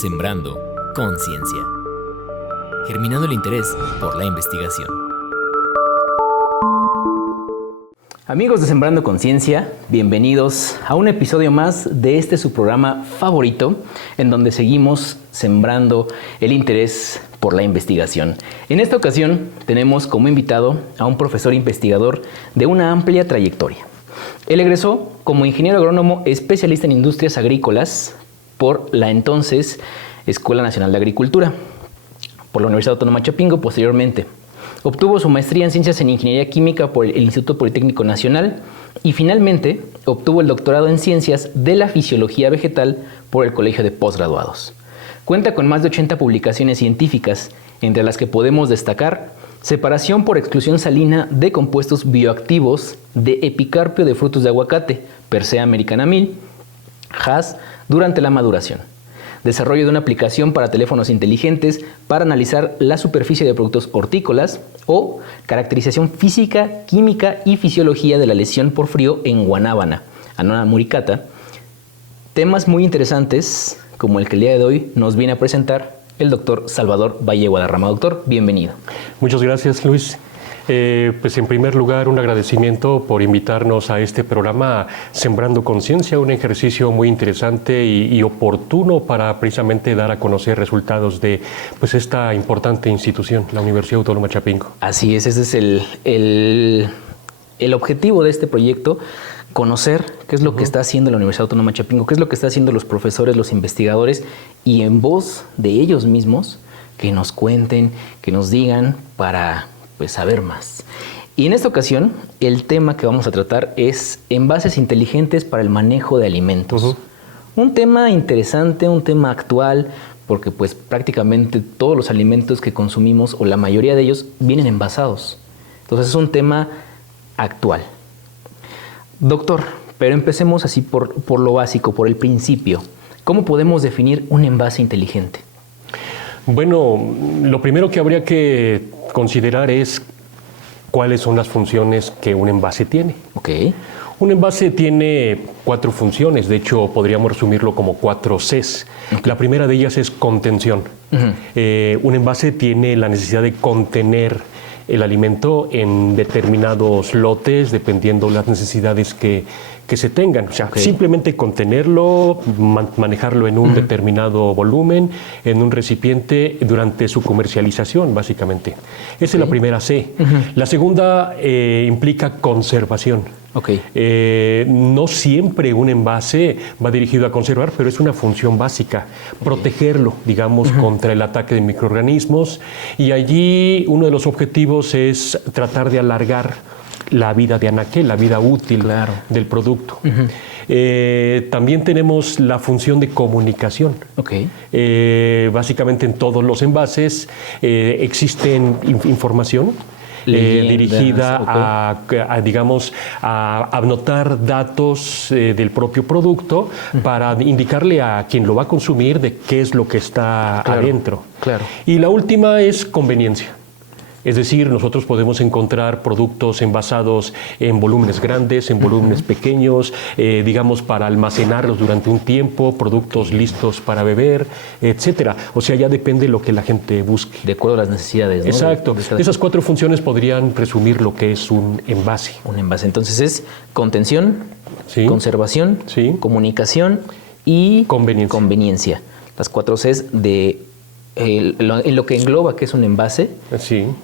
Sembrando conciencia. Germinando el interés por la investigación. Amigos de Sembrando Conciencia, bienvenidos a un episodio más de su programa favorito, en donde seguimos sembrando el interés por la investigación. En esta ocasión tenemos como invitado a un profesor investigador de una amplia trayectoria. Él egresó como ingeniero agrónomo especialista en industrias agrícolas por la entonces Escuela Nacional de Agricultura, por la Universidad Autónoma de Chapingo posteriormente. Obtuvo su maestría en Ciencias en Ingeniería Química por el Instituto Politécnico Nacional y finalmente obtuvo el doctorado en Ciencias de la Fisiología Vegetal por el Colegio de Postgraduados. Cuenta con más de 80 publicaciones científicas, entre las que podemos destacar separación por exclusión salina de compuestos bioactivos de epicarpio de frutos de aguacate, Persea americana 1000, Hass, durante la maduración. Desarrollo de una aplicación para teléfonos inteligentes para analizar la superficie de productos hortícolas o caracterización física, química y fisiología de la lesión por frío en guanábana, Annona muricata. Temas muy interesantes como el que el día de hoy nos viene a presentar el doctor Salvador Valle Guadarrama. Doctor, bienvenido. Muchas gracias, Luis. Pues en primer lugar, un agradecimiento por invitarnos a este programa Sembrando Conciencia, un ejercicio muy interesante y oportuno para precisamente dar a conocer resultados de pues esta importante institución, la Universidad Autónoma de Chapingo. Así es, ese es el objetivo de este proyecto, conocer qué es lo que está haciendo la Universidad Autónoma de Chapingo, qué es lo que está haciendo los profesores, los investigadores, y en voz de ellos mismos que nos cuenten, que nos digan para saber más. Y en esta ocasión, el tema que vamos a tratar es envases inteligentes para el manejo de alimentos. Un tema interesante, un tema actual, porque pues prácticamente todos los alimentos que consumimos, o la mayoría de ellos, vienen envasados. Entonces es un tema actual. Doctor, pero empecemos así por lo básico, por el principio. ¿Cómo podemos definir un envase inteligente? Bueno, lo primero que habría que considerar es cuáles son las funciones que un envase tiene. Okay. Un envase tiene 4 funciones, de hecho podríamos resumirlo como 4 Cs. Okay. La primera de ellas es contención. Un envase tiene la necesidad de contener el alimento en determinados lotes, dependiendo las necesidades que se tengan. O sea, simplemente contenerlo, manejarlo en un determinado volumen, en un recipiente durante su comercialización, básicamente. Esa es la primera C. La segunda implica conservación. No siempre un envase va dirigido a conservar, pero es una función básica, protegerlo, digamos, contra el ataque de microorganismos, y allí uno de los objetivos es tratar de alargar la vida de anaquel, la vida útil del producto. También tenemos la función de comunicación. Básicamente en todos los envases existen información dirigida a anotar datos del propio producto para indicarle a quien lo va a consumir de qué es lo que está adentro. Y la última es conveniencia. Es decir, nosotros podemos encontrar productos envasados en volúmenes grandes, en volúmenes pequeños, digamos para almacenarlos durante un tiempo, productos listos para beber, etcétera. O sea, ya depende de lo que la gente busque. De acuerdo a las necesidades, ¿no? Exacto. Esas 4 funciones podrían resumir lo que es un envase. Un envase. Entonces es contención, conservación, comunicación y conveniencia. Las 4 Cs de en lo que engloba que es un envase.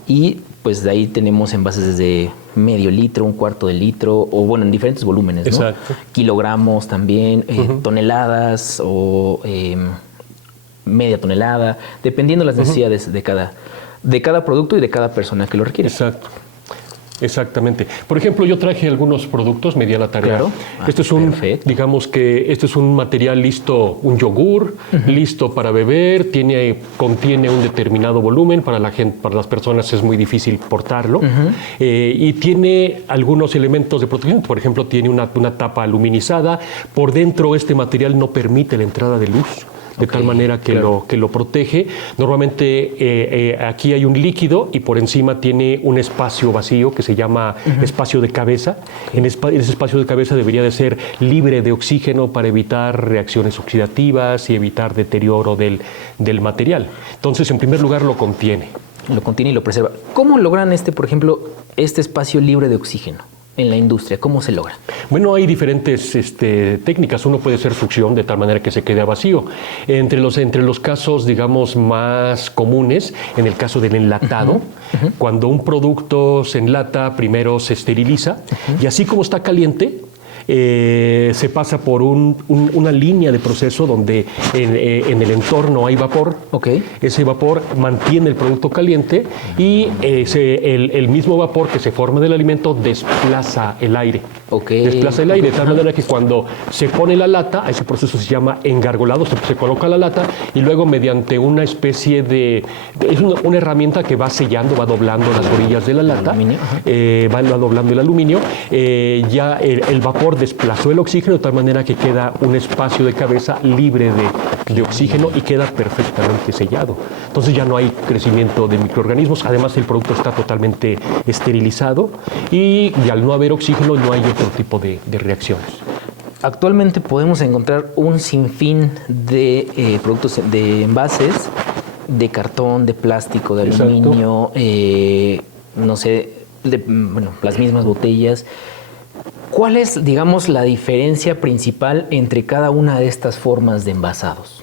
Y pues de ahí tenemos envases desde medio litro, un cuarto de litro, o bueno, en diferentes volúmenes, ¿no? Kilogramos también, toneladas o media tonelada, dependiendo de las necesidades de cada producto y de cada persona que lo requiere. Exactamente. Por ejemplo, yo traje algunos productos, me di a la tarea. Este es digamos que este es un material listo, un yogur, listo para beber, contiene un determinado volumen, para las personas es muy difícil portarlo, y tiene algunos elementos de protección. Por ejemplo, tiene una tapa aluminizada. Por dentro este material no permite la entrada de luz. de tal manera que, que lo protege. Normalmente aquí hay un líquido y por encima tiene un espacio vacío que se llama espacio de cabeza. En ese espacio de cabeza debería de ser libre de oxígeno para evitar reacciones oxidativas y evitar deterioro del material. Entonces, en primer lugar, lo contiene. Lo contiene y lo preserva. ¿Cómo logran por ejemplo, este espacio libre de oxígeno en la industria? ¿Cómo se logra? Bueno, hay diferentes técnicas. Uno puede ser succión de tal manera que se quede vacío. Entre los casos, digamos, más comunes, en el caso del enlatado, cuando un producto se enlata, primero se esteriliza y así como está caliente, se pasa por una línea de proceso donde en el entorno hay vapor. Ese vapor mantiene el producto caliente y el mismo vapor que se forma del alimento desplaza el aire. Desplaza el aire de tal manera que cuando se pone la lata, ese proceso se llama engargolado, se coloca la lata y luego mediante una especie es una herramienta que va sellando, va doblando las orillas de la lata, va doblando el aluminio, ya el vapor desplazó el oxígeno de tal manera que queda un espacio de cabeza libre de oxígeno y queda perfectamente sellado. Entonces ya no hay crecimiento de microorganismos, además el producto está totalmente esterilizado y al no haber oxígeno no hay otro tipo de reacciones. Actualmente podemos encontrar un sinfín de productos, de envases, de cartón, de plástico, de aluminio, no sé, las mismas botellas. ¿Cuál es, digamos, la diferencia principal entre cada una de estas formas de envasados?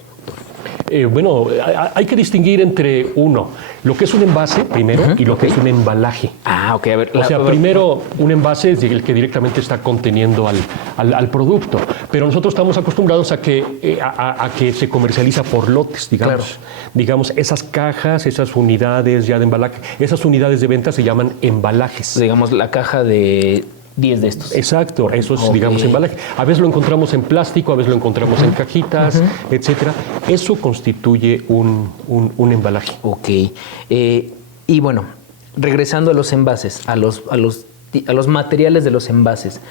Bueno, hay que distinguir entre lo que es un envase primero y lo que es un embalaje. A ver. Primero un envase es el que directamente está conteniendo al producto, pero nosotros estamos acostumbrados a que se comercializa por lotes, digamos. Digamos, esas cajas, esas unidades ya de embalaje, esas unidades de venta se llaman embalajes. Digamos, la caja de 10 de estos. Exacto, eso es, digamos, embalaje. A veces lo encontramos en plástico, a veces lo encontramos en cajitas, etcétera. Eso constituye un embalaje. Y bueno, regresando a los envases, a los materiales de los envases,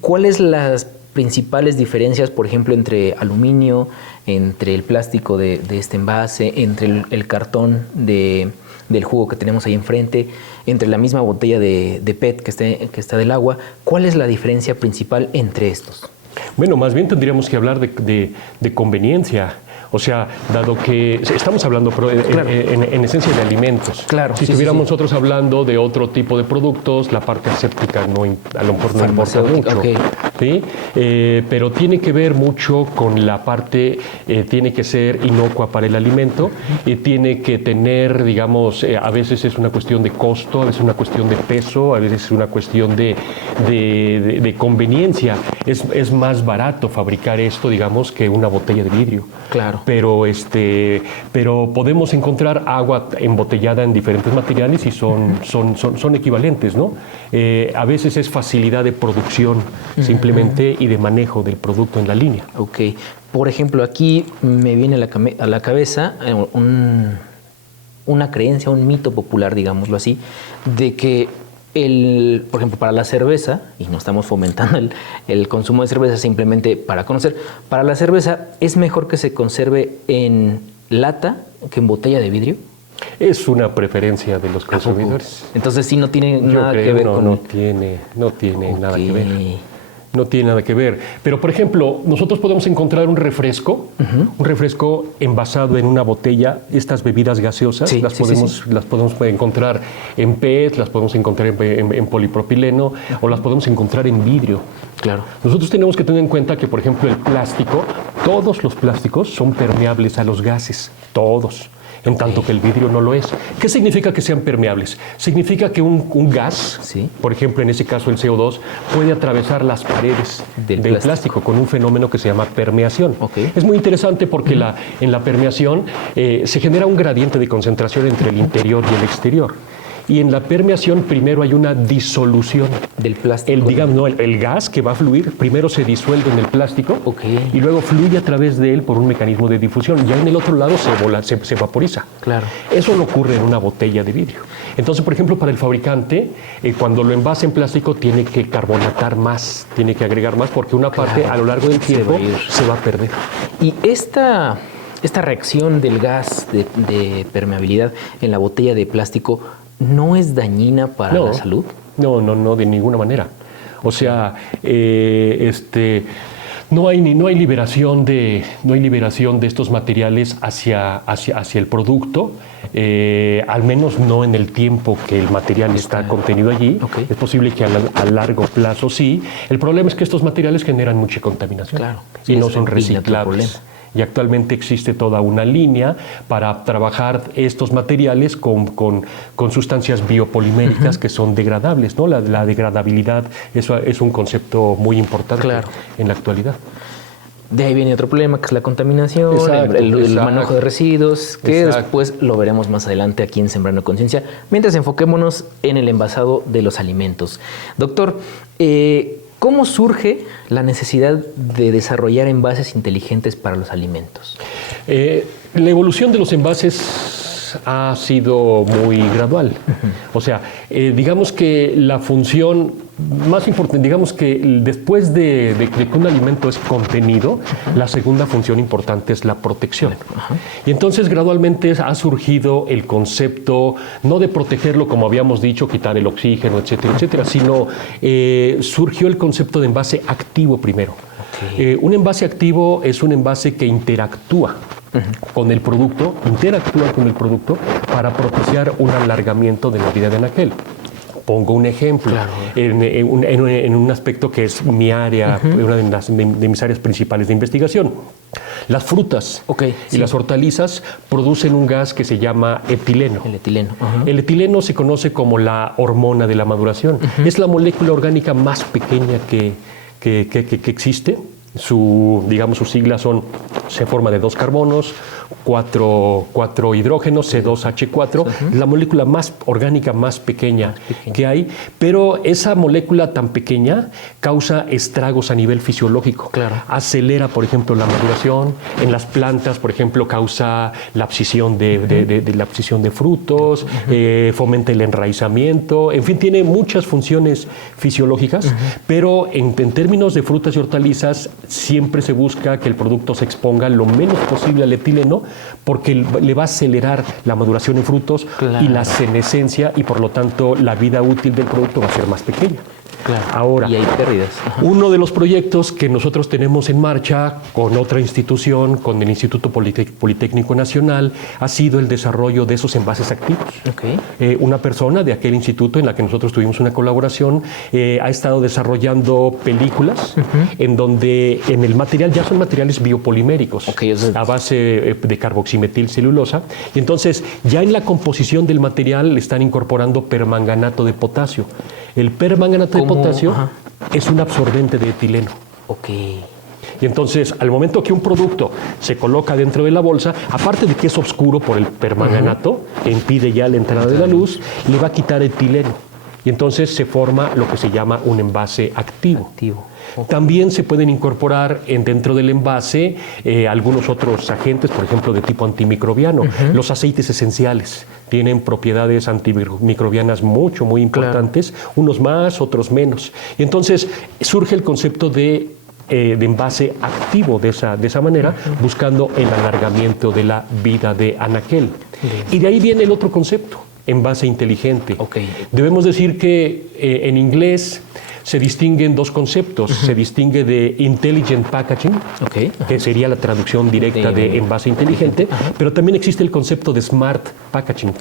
¿cuáles las principales diferencias, por ejemplo, entre aluminio, entre el plástico de este envase, entre el cartón del jugo que tenemos ahí enfrente, entre la misma botella de PET que está del agua? ¿Cuál es la diferencia principal entre estos? Bueno, más bien tendríamos que hablar de conveniencia. O sea, dado que estamos hablando en esencia de alimentos. Si estuviéramos nosotros hablando de otro tipo de productos, la parte aséptica a lo mejor no importa mucho. ¿Sí? Pero tiene que ver mucho con la parte, tiene que ser inocua para el alimento y tiene que tener, digamos, a veces es una cuestión de costo, a veces es una cuestión de peso, a veces es una cuestión de conveniencia. Es más barato fabricar esto, digamos, que una botella de vidrio. Pero podemos encontrar agua embotellada en diferentes materiales y son equivalentes, ¿no? A veces es facilidad de producción simplemente y de manejo del producto en la línea. Por ejemplo, aquí me viene a la cabeza una creencia, un mito popular, digámoslo así, de que por ejemplo, para la cerveza, y no estamos fomentando el consumo de cerveza, simplemente para conocer, para la cerveza es mejor que se conserve en lata que en botella de vidrio. Es una preferencia de los consumidores. Entonces sí no tiene nada que ver con... No tiene nada que ver. No tiene nada que ver. Pero, por ejemplo, nosotros podemos encontrar un refresco envasado en una botella. Estas bebidas gaseosas las podemos encontrar en PET, las podemos encontrar en polipropileno o las podemos encontrar en vidrio. Nosotros tenemos que tener en cuenta que, por ejemplo, el plástico, todos los plásticos son permeables a los gases, todos. En tanto que el vidrio no lo es. ¿Qué significa que sean permeables? Significa que un gas, por ejemplo, en ese caso el CO2, puede atravesar las paredes del plástico con un fenómeno que se llama permeación. Es muy interesante porque en la permeación se genera un gradiente de concentración entre el interior y el exterior. Y en la permeación primero hay una disolución del plástico. El gas que va a fluir primero se disuelve en el plástico y luego fluye a través de él por un mecanismo de difusión. Ya en el otro lado se vaporiza. Eso no ocurre en una botella de vidrio. Entonces, por ejemplo, para el fabricante, cuando lo envase en plástico tiene que carbonatar más, tiene que agregar más porque una parte a lo largo del tiempo se va a perder. Y esta esta reacción del gas de permeabilidad en la botella de plástico no es dañina para la salud? No, de ninguna manera. O sea, no hay liberación de estos materiales hacia el producto, al menos no en el tiempo que el material está contenido allí. Okay. Es posible que a largo plazo sí. El problema es que estos materiales generan mucha contaminación, claro, y no son reciclables. Y actualmente existe toda una línea para trabajar estos materiales con sustancias biopoliméricas que son degradables, ¿no? La degradabilidad es un concepto muy importante en la actualidad. De ahí viene otro problema, que es la contaminación, el manejo de residuos, que después lo veremos más adelante aquí en Sembrando Conciencia, mientras enfoquémonos en el envasado de los alimentos. Doctor, ¿cómo surge la necesidad de desarrollar envases inteligentes para los alimentos? La evolución de los envases ha sido muy gradual. O sea, digamos que la función más importante, digamos que después de que un alimento es contenido, la segunda función importante es la protección. Y entonces gradualmente ha surgido el concepto, no de protegerlo como habíamos dicho, quitar el oxígeno, etcétera, etcétera, sino surgió el concepto de envase activo primero. Un envase activo es un envase que interactúa con el producto, para propiciar un alargamiento de la vida de anaquel. Pongo un ejemplo, en un aspecto que es mi área, una de mis áreas principales de investigación. Las frutas y las hortalizas producen un gas que se llama etileno. El etileno. El etileno se conoce como la hormona de la maduración. Es la molécula orgánica más pequeña que existe. Sus siglas se forma de 2 carbonos, 4 hidrógenos, C2H4, la molécula más orgánica más pequeña que hay, pero esa molécula tan pequeña causa estragos a nivel fisiológico. Acelera, por ejemplo, la maduración. En las plantas, por ejemplo, causa la abscisión de frutos, fomenta el enraizamiento, en fin, tiene muchas funciones fisiológicas, pero en términos de frutas y hortalizas, siempre se busca que el producto se exponga lo menos posible al etileno, porque le va a acelerar la maduración en frutos y la senescencia, y por lo tanto la vida útil del producto va a ser más pequeña. Ahora, y hay pérdidas. Uno de los proyectos que nosotros tenemos en marcha con otra institución, con el Instituto Politécnico Nacional, ha sido el desarrollo de esos envases activos. Una persona de aquel instituto en la que nosotros tuvimos una colaboración ha estado desarrollando películas en donde en el material ya son materiales biopoliméricos a base de carboximetilcelulosa, y entonces ya en la composición del material le están incorporando permanganato de potasio. El permanganato de potasio es un absorbente de etileno. Y entonces, al momento que un producto se coloca dentro de la bolsa, aparte de que es oscuro por el permanganato, que impide ya la entrada de la luz, le va a quitar etileno. Y entonces se forma lo que se llama un envase activo. También se pueden incorporar dentro del envase algunos otros agentes, por ejemplo, de tipo antimicrobiano. Los aceites esenciales tienen propiedades antimicrobianas muy importantes, unos más, otros menos. Y entonces surge el concepto de envase activo de esa manera, buscando el alargamiento de la vida de anaquel. Y de ahí viene el otro concepto, envase inteligente. Debemos decir que en inglés se distinguen 2 conceptos. Se distingue de intelligent packaging, que sería la traducción directa de envase inteligente, pero también existe el concepto de smart packaging.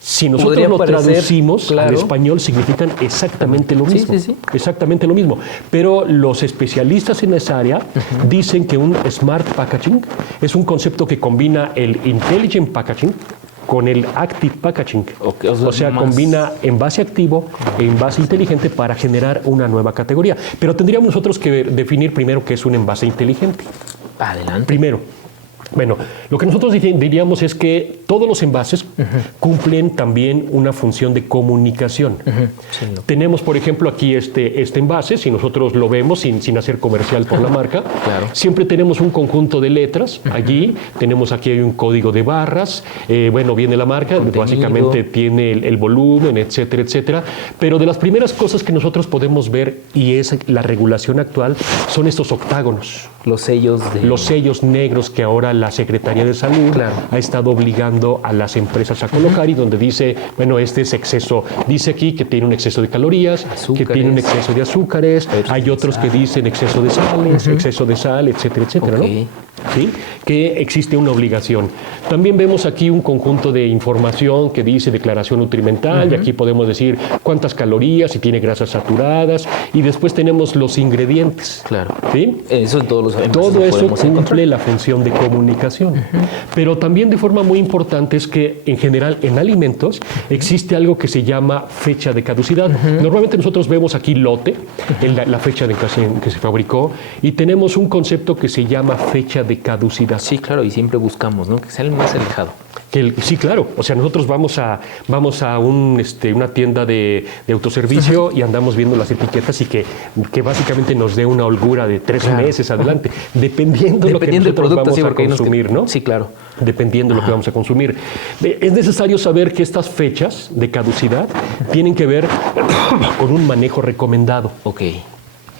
Si nosotros lo traducimos al español, significan exactamente lo mismo. Exactamente lo mismo. Pero los especialistas en esa área dicen que un smart packaging es un concepto que combina el intelligent packaging con el active packaging. O sea, combina envase activo e envase inteligente para generar una nueva categoría. Pero tendríamos nosotros que definir primero qué es un envase inteligente. Adelante. Primero, bueno, lo que nosotros diríamos es que todos los envases cumplen también una función de comunicación. Tenemos, por ejemplo, aquí este envase, si nosotros lo vemos sin hacer comercial por la marca, siempre tenemos un conjunto de letras. Allí tenemos aquí hay un código de barras, viene la marca, contenido. Básicamente tiene el volumen, etcétera, etcétera. Pero de las primeras cosas que nosotros podemos ver, y es la regulación actual, son estos octágonos. Los sellos negros que ahora la Secretaría de Salud ha estado obligando a las empresas a colocar y donde dice, bueno, este es exceso, dice aquí que tiene un exceso de calorías, que tiene un exceso de azúcares, hay otros que dicen exceso de sales, exceso de sal, etcétera, etcétera, ¿no? ¿Sí? Que existe una obligación. También vemos aquí un conjunto de información que dice declaración nutrimental, y aquí podemos decir cuántas calorías, si tiene grasas saturadas, y después tenemos los ingredientes. Claro. ¿Sí? Eso todo eso cumple la función de comunicación. Pero también de forma muy importante es que en general en alimentos existe algo que se llama fecha de caducidad. Normalmente nosotros vemos aquí lote, la fecha en que se fabricó, y tenemos un concepto que se llama fecha de caducidad. Sí, claro, y siempre buscamos, ¿no? Que sea el más alejado. Sí, claro. O sea, nosotros vamos a una tienda de autoservicio y andamos viendo las etiquetas y que básicamente nos dé una holgura de 3 meses adelante, dependiendo de lo que nosotros vamos a consumir, ¿no? Sí, claro. Dependiendo de lo que vamos a consumir. Es necesario saber que estas fechas de caducidad tienen que ver con un manejo recomendado. Ok.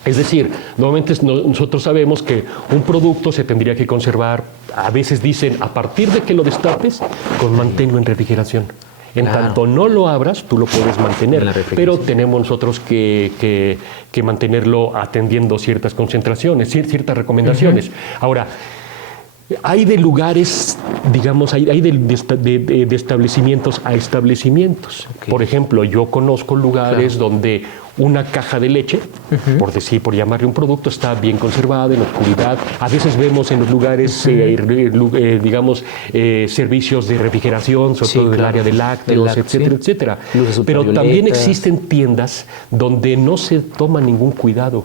Es decir, normalmente nosotros sabemos que un producto se tendría que conservar, a veces dicen, a partir de que lo destapes, manténlo en refrigeración. En tanto no lo abras, tú lo puedes mantener, pero tenemos nosotros que mantenerlo atendiendo ciertas concentraciones, ciertas recomendaciones. Ahora, hay de lugares, digamos, hay de establecimientos a establecimientos. Por ejemplo, yo conozco lugares donde una caja de leche, por llamarle un producto, está bien conservada en la oscuridad. A veces vemos en los lugares, servicios de refrigeración, sobre todo del área de lácteos, etcétera, etcétera. Pero también existen tiendas donde no se toma ningún cuidado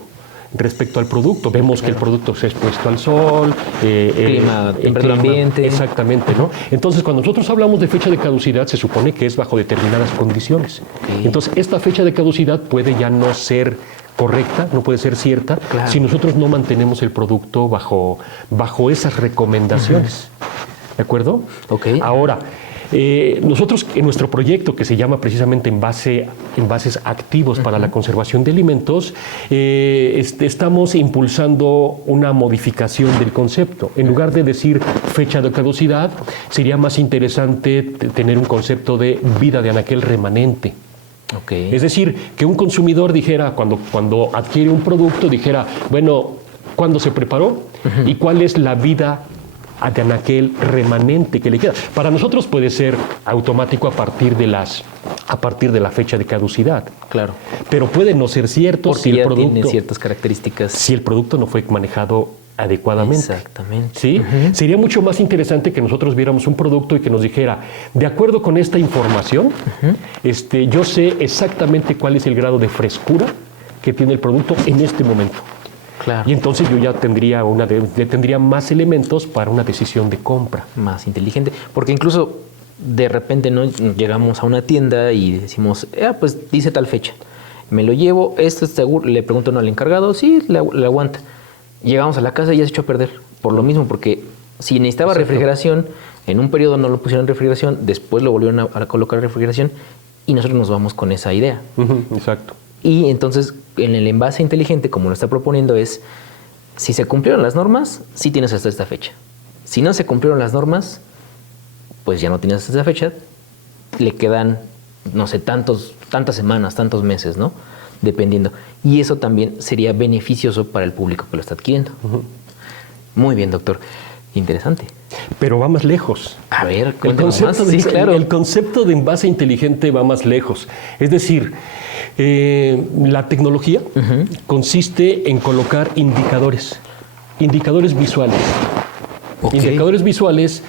respecto al producto. Vemos que el producto se ha expuesto al sol, clima, temperatura ambiente. Exactamente, ¿no? Entonces, cuando nosotros hablamos de fecha de caducidad, se supone que es bajo determinadas condiciones. Entonces, esta fecha de caducidad puede ya no ser correcta, no puede ser cierta, si nosotros no mantenemos el producto bajo esas recomendaciones. ¿De acuerdo? Ahora, nosotros en nuestro proyecto, que se llama precisamente Envases Activos para la Conservación de Alimentos, estamos impulsando una modificación del concepto. En lugar de decir fecha de caducidad, sería más interesante tener un concepto de vida de anaquel remanente. Es decir, que un consumidor dijera, cuando adquiere un producto, dijera, bueno, ¿cuándo se preparó? ¿Y cuál es la vida de anaquel remanente que le queda? Para nosotros puede ser automático a partir de la fecha de caducidad. Claro. Pero puede no ser cierto porque si el producto tiene ciertas características. Si el producto no fue manejado adecuadamente. Exactamente. ¿Sí? Sería mucho más interesante que nosotros viéramos un producto y que nos dijera, de acuerdo con esta información, yo sé exactamente cuál es el grado de frescura que tiene el producto en este momento. Claro. Y entonces yo ya tendría más elementos para una decisión de compra. Más inteligente. Porque incluso de repente no llegamos a una tienda y decimos, pues dice tal fecha. Me lo llevo, esto es seguro. Le pregunto al encargado, sí, le aguanta. Llegamos a la casa y ya se echó a perder. Por lo mismo, porque si necesitaba refrigeración, en un periodo no lo pusieron en refrigeración, después lo volvieron a colocar en refrigeración y nosotros nos vamos con esa idea. Exacto. Y entonces, en el envase inteligente, como lo está proponiendo, es, si se cumplieron las normas, sí tienes hasta esta fecha. Si no se cumplieron las normas, pues ya no tienes hasta esta fecha. Le quedan, no sé, tantas semanas, tantos meses, ¿no? Dependiendo. Y eso también sería beneficioso para el público que lo está adquiriendo. Muy bien, doctor. Interesante. Pero va más lejos. A ver, cuéntanos más. Sí, claro. El concepto de envase inteligente va más lejos. Es decir, la tecnología consiste en colocar indicadores visuales. Indicadores visuales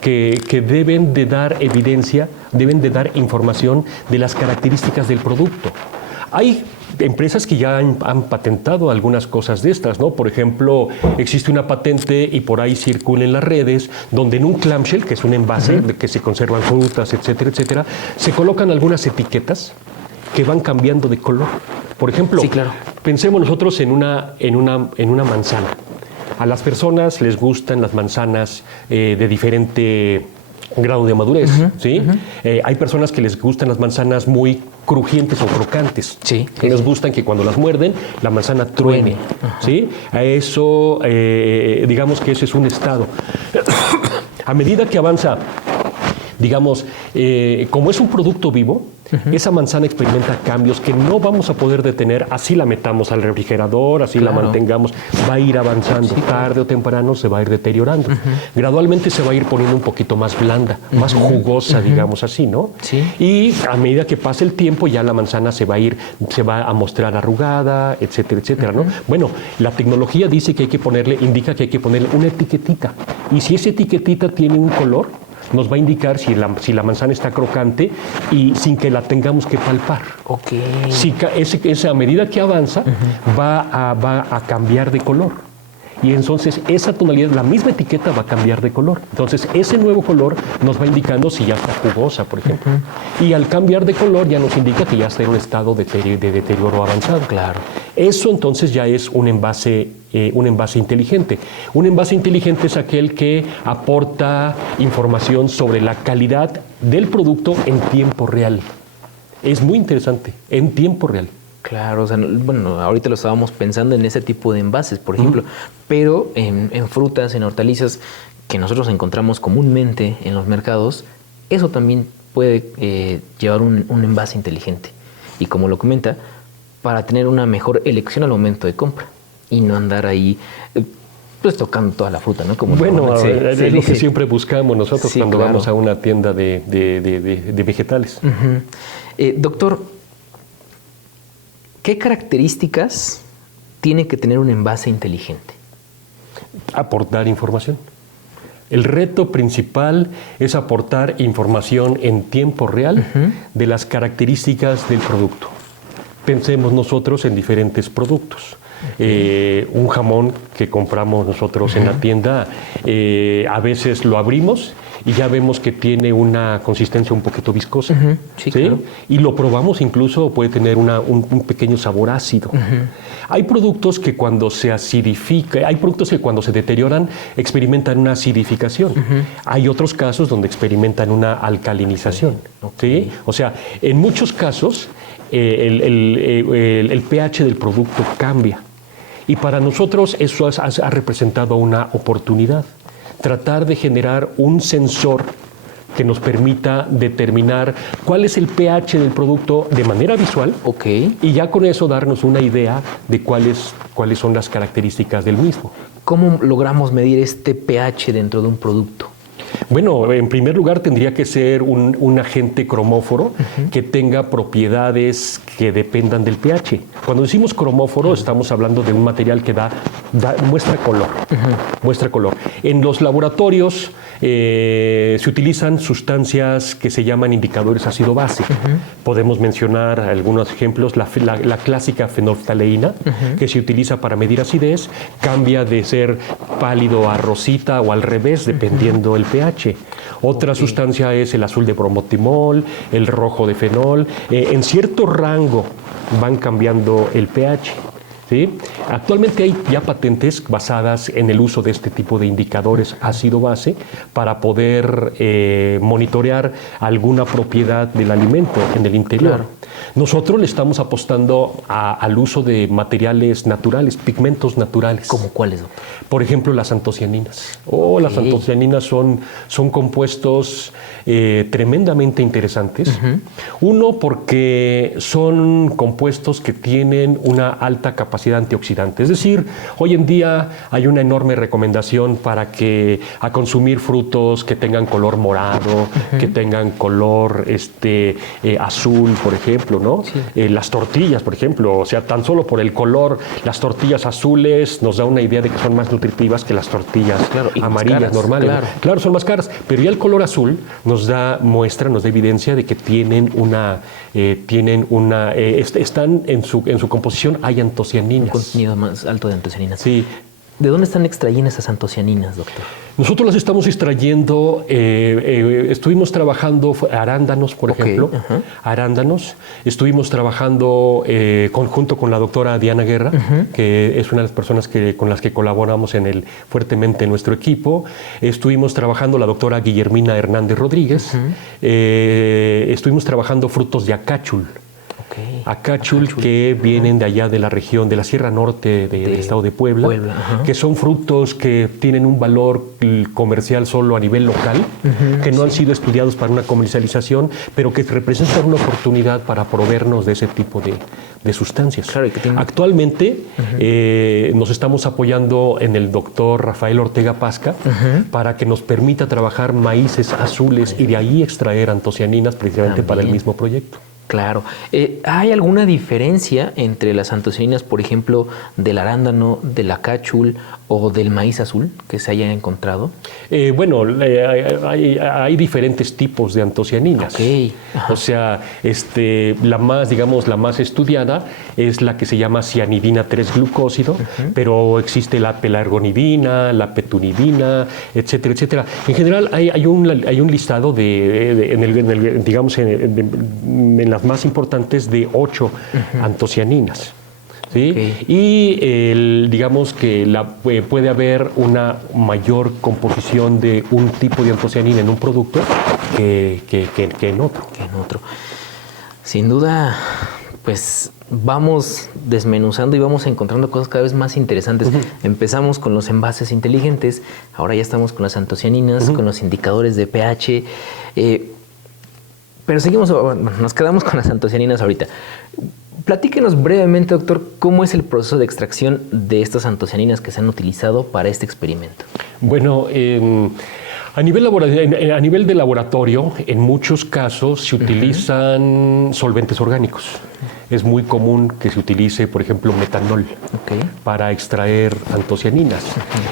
que deben de dar evidencia, deben de dar información de las características del producto. Hay empresas que ya han patentado algunas cosas de estas, ¿no? Por ejemplo, existe una patente y por ahí circula en las redes donde en un clamshell, que es un envase que se conservan frutas, etcétera, etcétera, se colocan algunas etiquetas que van cambiando de color. Por ejemplo, pensemos nosotros en una manzana. A las personas les gustan las manzanas de diferente grado de madurez, ¿sí? Hay personas que les gustan las manzanas muy crujientes o crocantes. Sí. Que les gustan que cuando las muerden, la manzana truene, ¿sí? A eso, digamos que ese es un estado. A medida que avanza, digamos, como es un producto vivo, esa manzana experimenta cambios que no vamos a poder detener, así la metamos al refrigerador, así la mantengamos, va a ir avanzando, tarde o temprano se va a ir deteriorando. Gradualmente se va a ir poniendo un poquito más blanda, más jugosa, digamos así, ¿no? Sí. Y a medida que pase el tiempo, ya la manzana se va a mostrar arrugada, etcétera, etcétera, ¿no? Bueno, la tecnología dice que indica que hay que ponerle una etiquetita. Y si esa etiquetita tiene un color, nos va a indicar si la manzana está crocante y sin que la tengamos que palpar. Ok. Si esa medida que avanza va a cambiar de color. Y entonces esa tonalidad, la misma etiqueta va a cambiar de color. Entonces ese nuevo color nos va indicando si ya está jugosa, por ejemplo. Y al cambiar de color ya nos indica que ya está en un estado de deterioro avanzado. Claro. Eso entonces ya es un envase inteligente. Un envase inteligente es aquel que aporta información sobre la calidad del producto en tiempo real. Es muy interesante, en tiempo real. Claro, o sea, bueno, ahorita lo estábamos pensando en ese tipo de envases, por ejemplo, pero en frutas, en hortalizas que nosotros encontramos comúnmente en los mercados, eso también puede llevar un envase inteligente. Y como lo comenta, para tener una mejor elección al momento de compra y no andar ahí pues tocando toda la fruta, ¿no? Como bueno, es lo dice. que siempre buscamos nosotros cuando vamos a una tienda de vegetales. Doctor, ¿qué características tiene que tener un envase inteligente? Aportar información. El reto principal es aportar información en tiempo real de las características del producto. Pensemos nosotros en diferentes productos. Un jamón que compramos nosotros en la tienda, a veces lo abrimos y ya vemos que tiene una consistencia un poquito viscosa. Sí, claro. Y lo probamos, incluso puede tener un pequeño sabor ácido. Hay productos que cuando se acidifica, hay productos que cuando se deterioran experimentan una acidificación. Hay otros casos donde experimentan una alcalinización. ¿Sí? O sea, en muchos casos el pH del producto cambia. Y para nosotros eso ha representado una oportunidad. Tratar de generar un sensor que nos permita determinar cuál es el pH del producto de manera visual y ya con eso darnos una idea de cuáles son las características del mismo. ¿Cómo logramos medir este pH dentro de un producto? Bueno, en primer lugar tendría que ser un agente cromóforo que tenga propiedades que dependan del pH. Cuando decimos cromóforo estamos hablando de un material que muestra color. Muestra color. En los laboratorios se utilizan sustancias que se llaman indicadores ácido-base. Podemos mencionar algunos ejemplos. La clásica fenolftaleína, que se utiliza para medir acidez, cambia de ser pálido a rosita o al revés, dependiendo el pH. Otra sustancia es el azul de bromotimol, el rojo de fenol. En cierto rango van cambiando el pH. ¿Sí? Actualmente hay ya patentes basadas en el uso de este tipo de indicadores ácido-base para poder monitorear alguna propiedad del alimento en el interior. Claro. Nosotros le estamos apostando al uso de materiales naturales, pigmentos naturales. ¿Cómo cuáles? Por ejemplo, las antocianinas. Las antocianinas son compuestos tremendamente interesantes. Uno, porque son compuestos que tienen una alta capacidad antioxidante. Es decir, hoy en día hay una enorme recomendación a consumir frutos que tengan color morado, que tengan color azul, por ejemplo, ¿no? Sí. Las tortillas, por ejemplo, o sea, tan solo por el color, las tortillas azules nos da una idea de que son más nutritivas que las tortillas amarillas normales. Claro, son más caras, pero ya el color azul nos da evidencia de que están en su composición, hay antocianinas. Un contenido más alto de antocianinas. Sí. ¿De dónde están extrayendo esas antocianinas, doctor? Nosotros las estamos extrayendo, estuvimos trabajando arándanos, por ejemplo, arándanos. Estuvimos trabajando junto con la doctora Diana Guerra, que es una de las personas con las que colaboramos fuertemente en nuestro equipo. Estuvimos trabajando la doctora Guillermina Hernández Rodríguez. Estuvimos trabajando frutos de acáchul. Acáchul, que vienen de allá de la región de la Sierra Norte del estado de Puebla, que son frutos que tienen un valor comercial solo a nivel local, que no han sido estudiados para una comercialización, pero que representan una oportunidad para proveernos de ese tipo de sustancias. Claro, Actualmente nos estamos apoyando en el doctor Rafael Ortega Pasca para que nos permita trabajar maíces azules y de ahí extraer antocianinas precisamente para el mismo proyecto. Claro. ¿Hay alguna diferencia entre las antocianinas, por ejemplo, del arándano, del acáchul o del maíz azul que se haya encontrado? Hay diferentes tipos de antocianinas. O sea, la más estudiada es la que se llama cianidina 3-glucósido, pero existe la pelargonidina, la petunidina, etcétera, etcétera. En general hay un listado en las más importantes de 8 antocianinas. ¿Sí? Y digamos que puede haber una mayor composición de un tipo de antocianina en un producto que en otro. Sin duda, pues vamos desmenuzando y vamos encontrando cosas cada vez más interesantes. Empezamos con los envases inteligentes, ahora ya estamos con las antocianinas, con los indicadores de pH. Pero nos quedamos con las antocianinas ahorita. Platíquenos brevemente, doctor, cómo es el proceso de extracción de estas antocianinas que se han utilizado para este experimento. Bueno, a nivel de laboratorio, en muchos casos se utilizan solventes orgánicos. Es muy común que se utilice, por ejemplo, metanol para extraer antocianinas.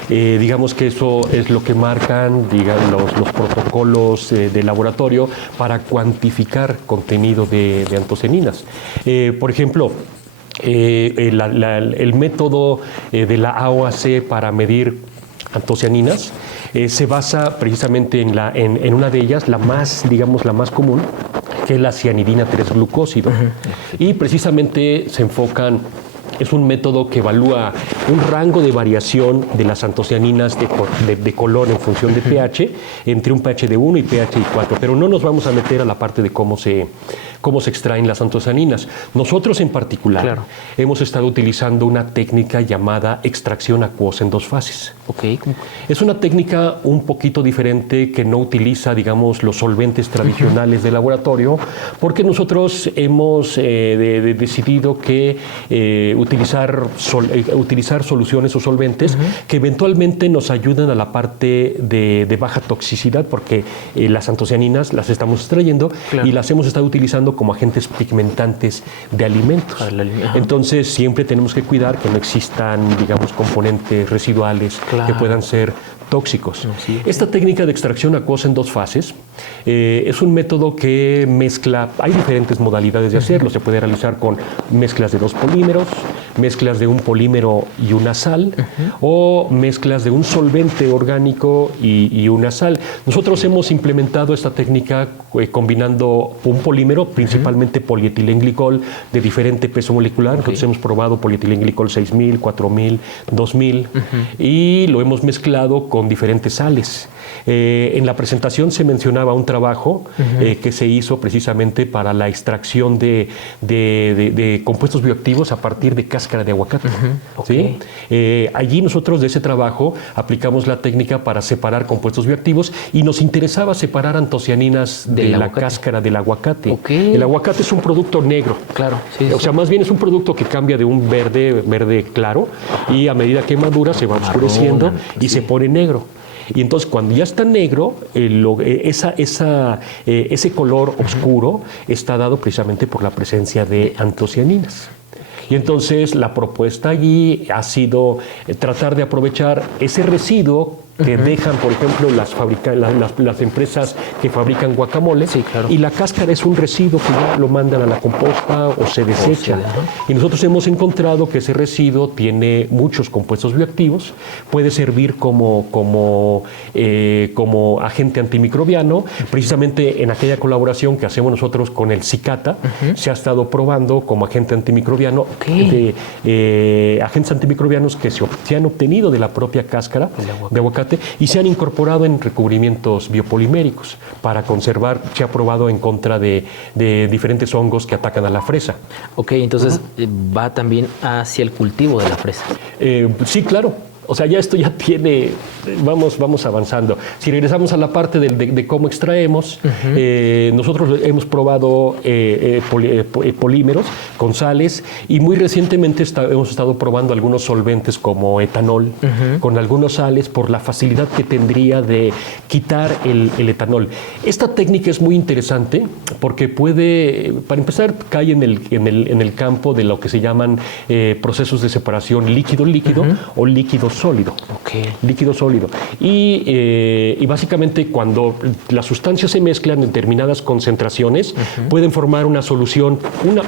Digamos que eso es lo que marcan los protocolos de laboratorio para cuantificar contenido de antocianinas. Por ejemplo, el método de la AOAC para medir antocianinas se basa precisamente en una de ellas, la más común, que es la cianidina 3-glucósido. Y precisamente es un método que evalúa un rango de variación de las antocianinas de color en función de pH, entre un pH de 1 y pH de 4. Pero no nos vamos a meter a la parte de cómo se extraen las antocianinas. Nosotros en particular hemos estado utilizando una técnica llamada extracción acuosa en 2 fases. Es una técnica un poquito diferente que no utiliza, digamos, los solventes tradicionales de laboratorio, porque nosotros hemos decidido que utilizar soluciones o solventes que eventualmente nos ayuden a la parte de baja toxicidad, porque las antocianinas las estamos extrayendo y las hemos estado utilizando como agentes pigmentantes de alimentos. Entonces siempre tenemos que cuidar que no existan, digamos, componentes residuales que puedan ser tóxicos. Esta técnica de extracción acuosa en 2 fases es un método que mezcla, hay diferentes modalidades de hacerlo. Se puede realizar con mezclas de 2 polímeros, mezclas de un polímero y una sal, o mezclas de un solvente orgánico y una sal. Nosotros hemos implementado esta técnica combinando un polímero, principalmente polietilenglicol, de diferente peso molecular. Nosotros hemos probado polietilenglicol 6000, 4000, 2000, y lo hemos mezclado con diferentes sales. En la presentación se mencionaba un trabajo que se hizo precisamente para la extracción de compuestos bioactivos a partir de cáscara de aguacate. ¿Sí? Allí nosotros de ese trabajo aplicamos la técnica para separar compuestos bioactivos y nos interesaba separar antocianinas de la cáscara del aguacate. El aguacate es un producto negro. O sea, más bien es un producto que cambia de un verde claro, y a medida que madura se va oscureciendo y se pone negro. Y entonces cuando ya está negro, ese color oscuro está dado precisamente por la presencia de antocianinas. Y entonces la propuesta allí ha sido tratar de aprovechar ese residuo que dejan, por ejemplo, las empresas que fabrican guacamole. Sí, claro. Y la cáscara es un residuo que ya lo mandan a la composta o se desecha. Y nosotros hemos encontrado que ese residuo tiene muchos compuestos bioactivos, puede servir como agente antimicrobiano. Precisamente en aquella colaboración que hacemos nosotros con el Cicata, se ha estado probando como agente antimicrobiano de agentes antimicrobianos que se han obtenido de la propia cáscara de aguacate y se han incorporado en recubrimientos biopoliméricos para conservar. Se ha probado en contra de diferentes hongos que atacan a la fresa. Ok, entonces va también hacia el cultivo de la fresa. Sí, claro. O sea, esto ya tiene, vamos avanzando. Si regresamos a la parte de cómo extraemos, nosotros hemos probado polímeros con sales y muy recientemente hemos estado probando algunos solventes como etanol con algunos sales por la facilidad que tendría de quitar el etanol. Esta técnica es muy interesante porque puede, para empezar, cae en el campo de lo que se llaman procesos de separación líquido-líquido o líquido sólido. Líquido sólido. Y básicamente cuando las sustancias se mezclan en determinadas concentraciones, pueden formar una solución,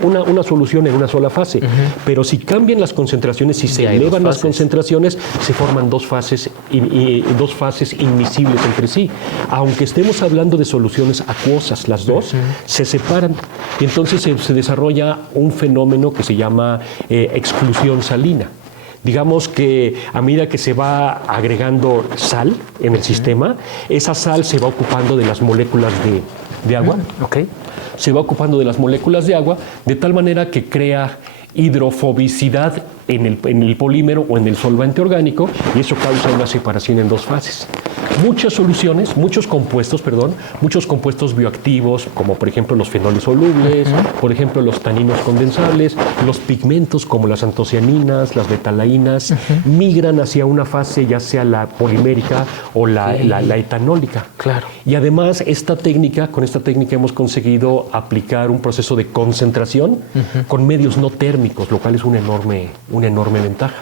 una solución en una sola fase. Pero si cambian las concentraciones y se elevan las concentraciones, se forman dos fases inmiscibles entre sí. Aunque estemos hablando de soluciones acuosas, las dos se separan. Y entonces se desarrolla un fenómeno que se llama exclusión salina. Digamos que a medida que se va agregando sal en el sistema, esa sal se va ocupando de las moléculas de agua. Se va ocupando de las moléculas de agua de tal manera que crea hidrofobicidad en el polímero o en el solvente orgánico y eso causa una separación en dos fases. Muchos compuestos bioactivos, como por ejemplo los fenoles solubles, por ejemplo los taninos condensables, los pigmentos como las antocianinas, las betalainas, migran hacia una fase ya sea la polimérica o la etanólica. Claro. Y además con esta técnica hemos conseguido aplicar un proceso de concentración con medios no térmicos, lo cual es una enorme ventaja.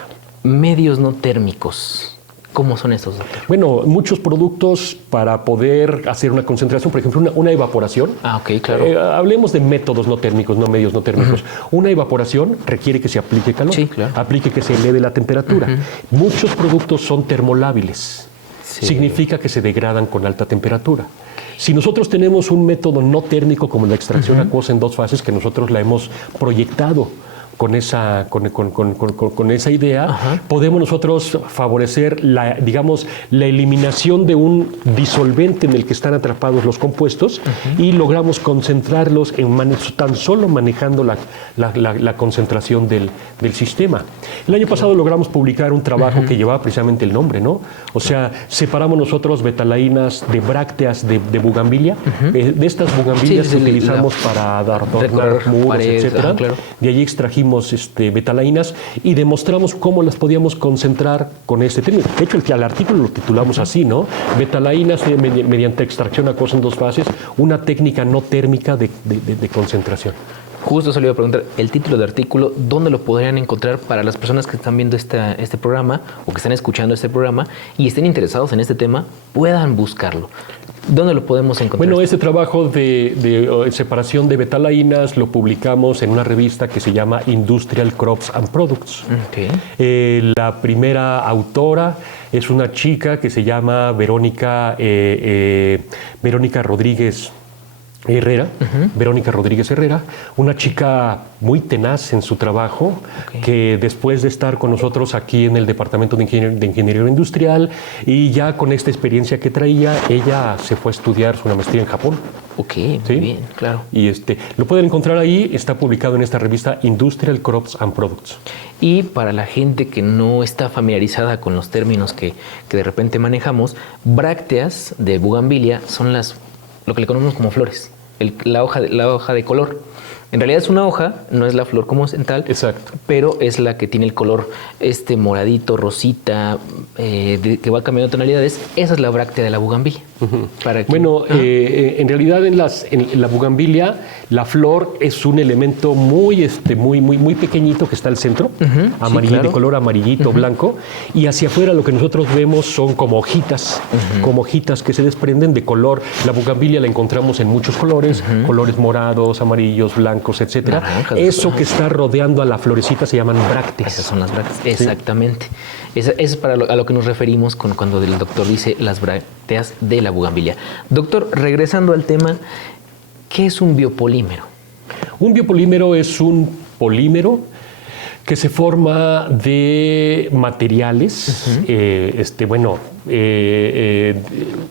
Medios no térmicos. ¿Cómo son estos, doctor? Bueno, muchos productos para poder hacer una concentración, por ejemplo, una evaporación. Claro. Hablemos de métodos no térmicos, no medios no térmicos. Una evaporación requiere que se aplique calor, aplique que se eleve la temperatura. Muchos productos son termolábiles. Significa que se degradan con alta temperatura. Si nosotros tenemos un método no térmico como la extracción acuosa en dos fases, que nosotros la hemos proyectado con esa idea, podemos nosotros favorecer la eliminación de un disolvente en el que están atrapados los compuestos y logramos concentrarlos tan solo manejando la concentración del sistema. El año pasado logramos publicar un trabajo que llevaba precisamente el nombre, ¿no? O sea, separamos nosotros betalainas de brácteas de bugambilia. De estas bugambilias que utilizamos para adornar muros, etcétera. De allí extrajimos betalainas y demostramos cómo las podíamos concentrar con este término. De hecho, el artículo lo titulamos así, ¿no? Betalainas mediante extracción acuosa en dos fases, una técnica no térmica de concentración. Justo se le iba a preguntar, el título del artículo, ¿dónde lo podrían encontrar para las personas que están viendo este programa o que están escuchando este programa y estén interesados en este tema, puedan buscarlo? ¿Dónde lo podemos encontrar? Bueno, este trabajo de separación de betalainas lo publicamos en una revista que se llama Industrial Crops and Products. La primera autora es una chica que se llama Verónica Rodríguez Herrera, Verónica Rodríguez Herrera, una chica muy tenaz en su trabajo, que después de estar con nosotros aquí en el Departamento de Ingeniería Industrial y ya con esta experiencia que traía, ella se fue a estudiar una maestría en Japón. Muy bien, claro. Y lo pueden encontrar ahí, está publicado en esta revista Industrial Crops and Products. Y para la gente que no está familiarizada con los términos que de repente manejamos, brácteas de bugambilia son lo que le conocemos como flores, la hoja de color. En realidad es una hoja, no es la flor como central. Exacto. Pero es la que tiene el color moradito, rosita, que va cambiando de tonalidades. Esa es la bráctea de la bugambilia. Para que, en realidad en la bugambilia la flor es un elemento muy pequeñito que está al centro, amarillito, claro, de color amarillito, blanco, y hacia afuera lo que nosotros vemos son como hojitas que se desprenden de color. La bugambilia la encontramos en muchos colores, colores morados, amarillos, blancos, etcétera. Eso que está rodeando a la florecita se llaman brácteas. Esas son las brácteas, exactamente. ¿Sí? Es a lo que nos referimos cuando el doctor dice las brácteas de la bugambilia. Doctor, regresando al tema, ¿qué es un biopolímero? Un biopolímero es un polímero que se forma de materiales.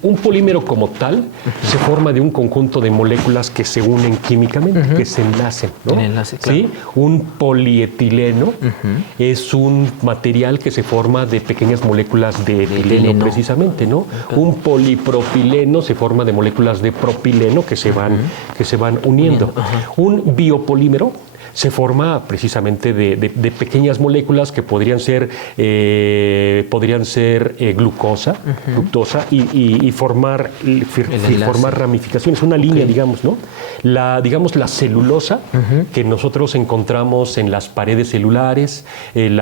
Un polímero como tal se forma de un conjunto de moléculas que se unen químicamente, que se enlacen, ¿no? El enlace, claro. ¿Sí? Un polietileno es un material que se forma de pequeñas moléculas de etileno, precisamente, ¿no? Un polipropileno se forma de moléculas de propileno que se van uniendo. Un biopolímero se forma precisamente de pequeñas moléculas que podrían ser glucosa, fructosa y formar ramificaciones, una línea, digamos, ¿no? La celulosa que nosotros encontramos en las paredes celulares, en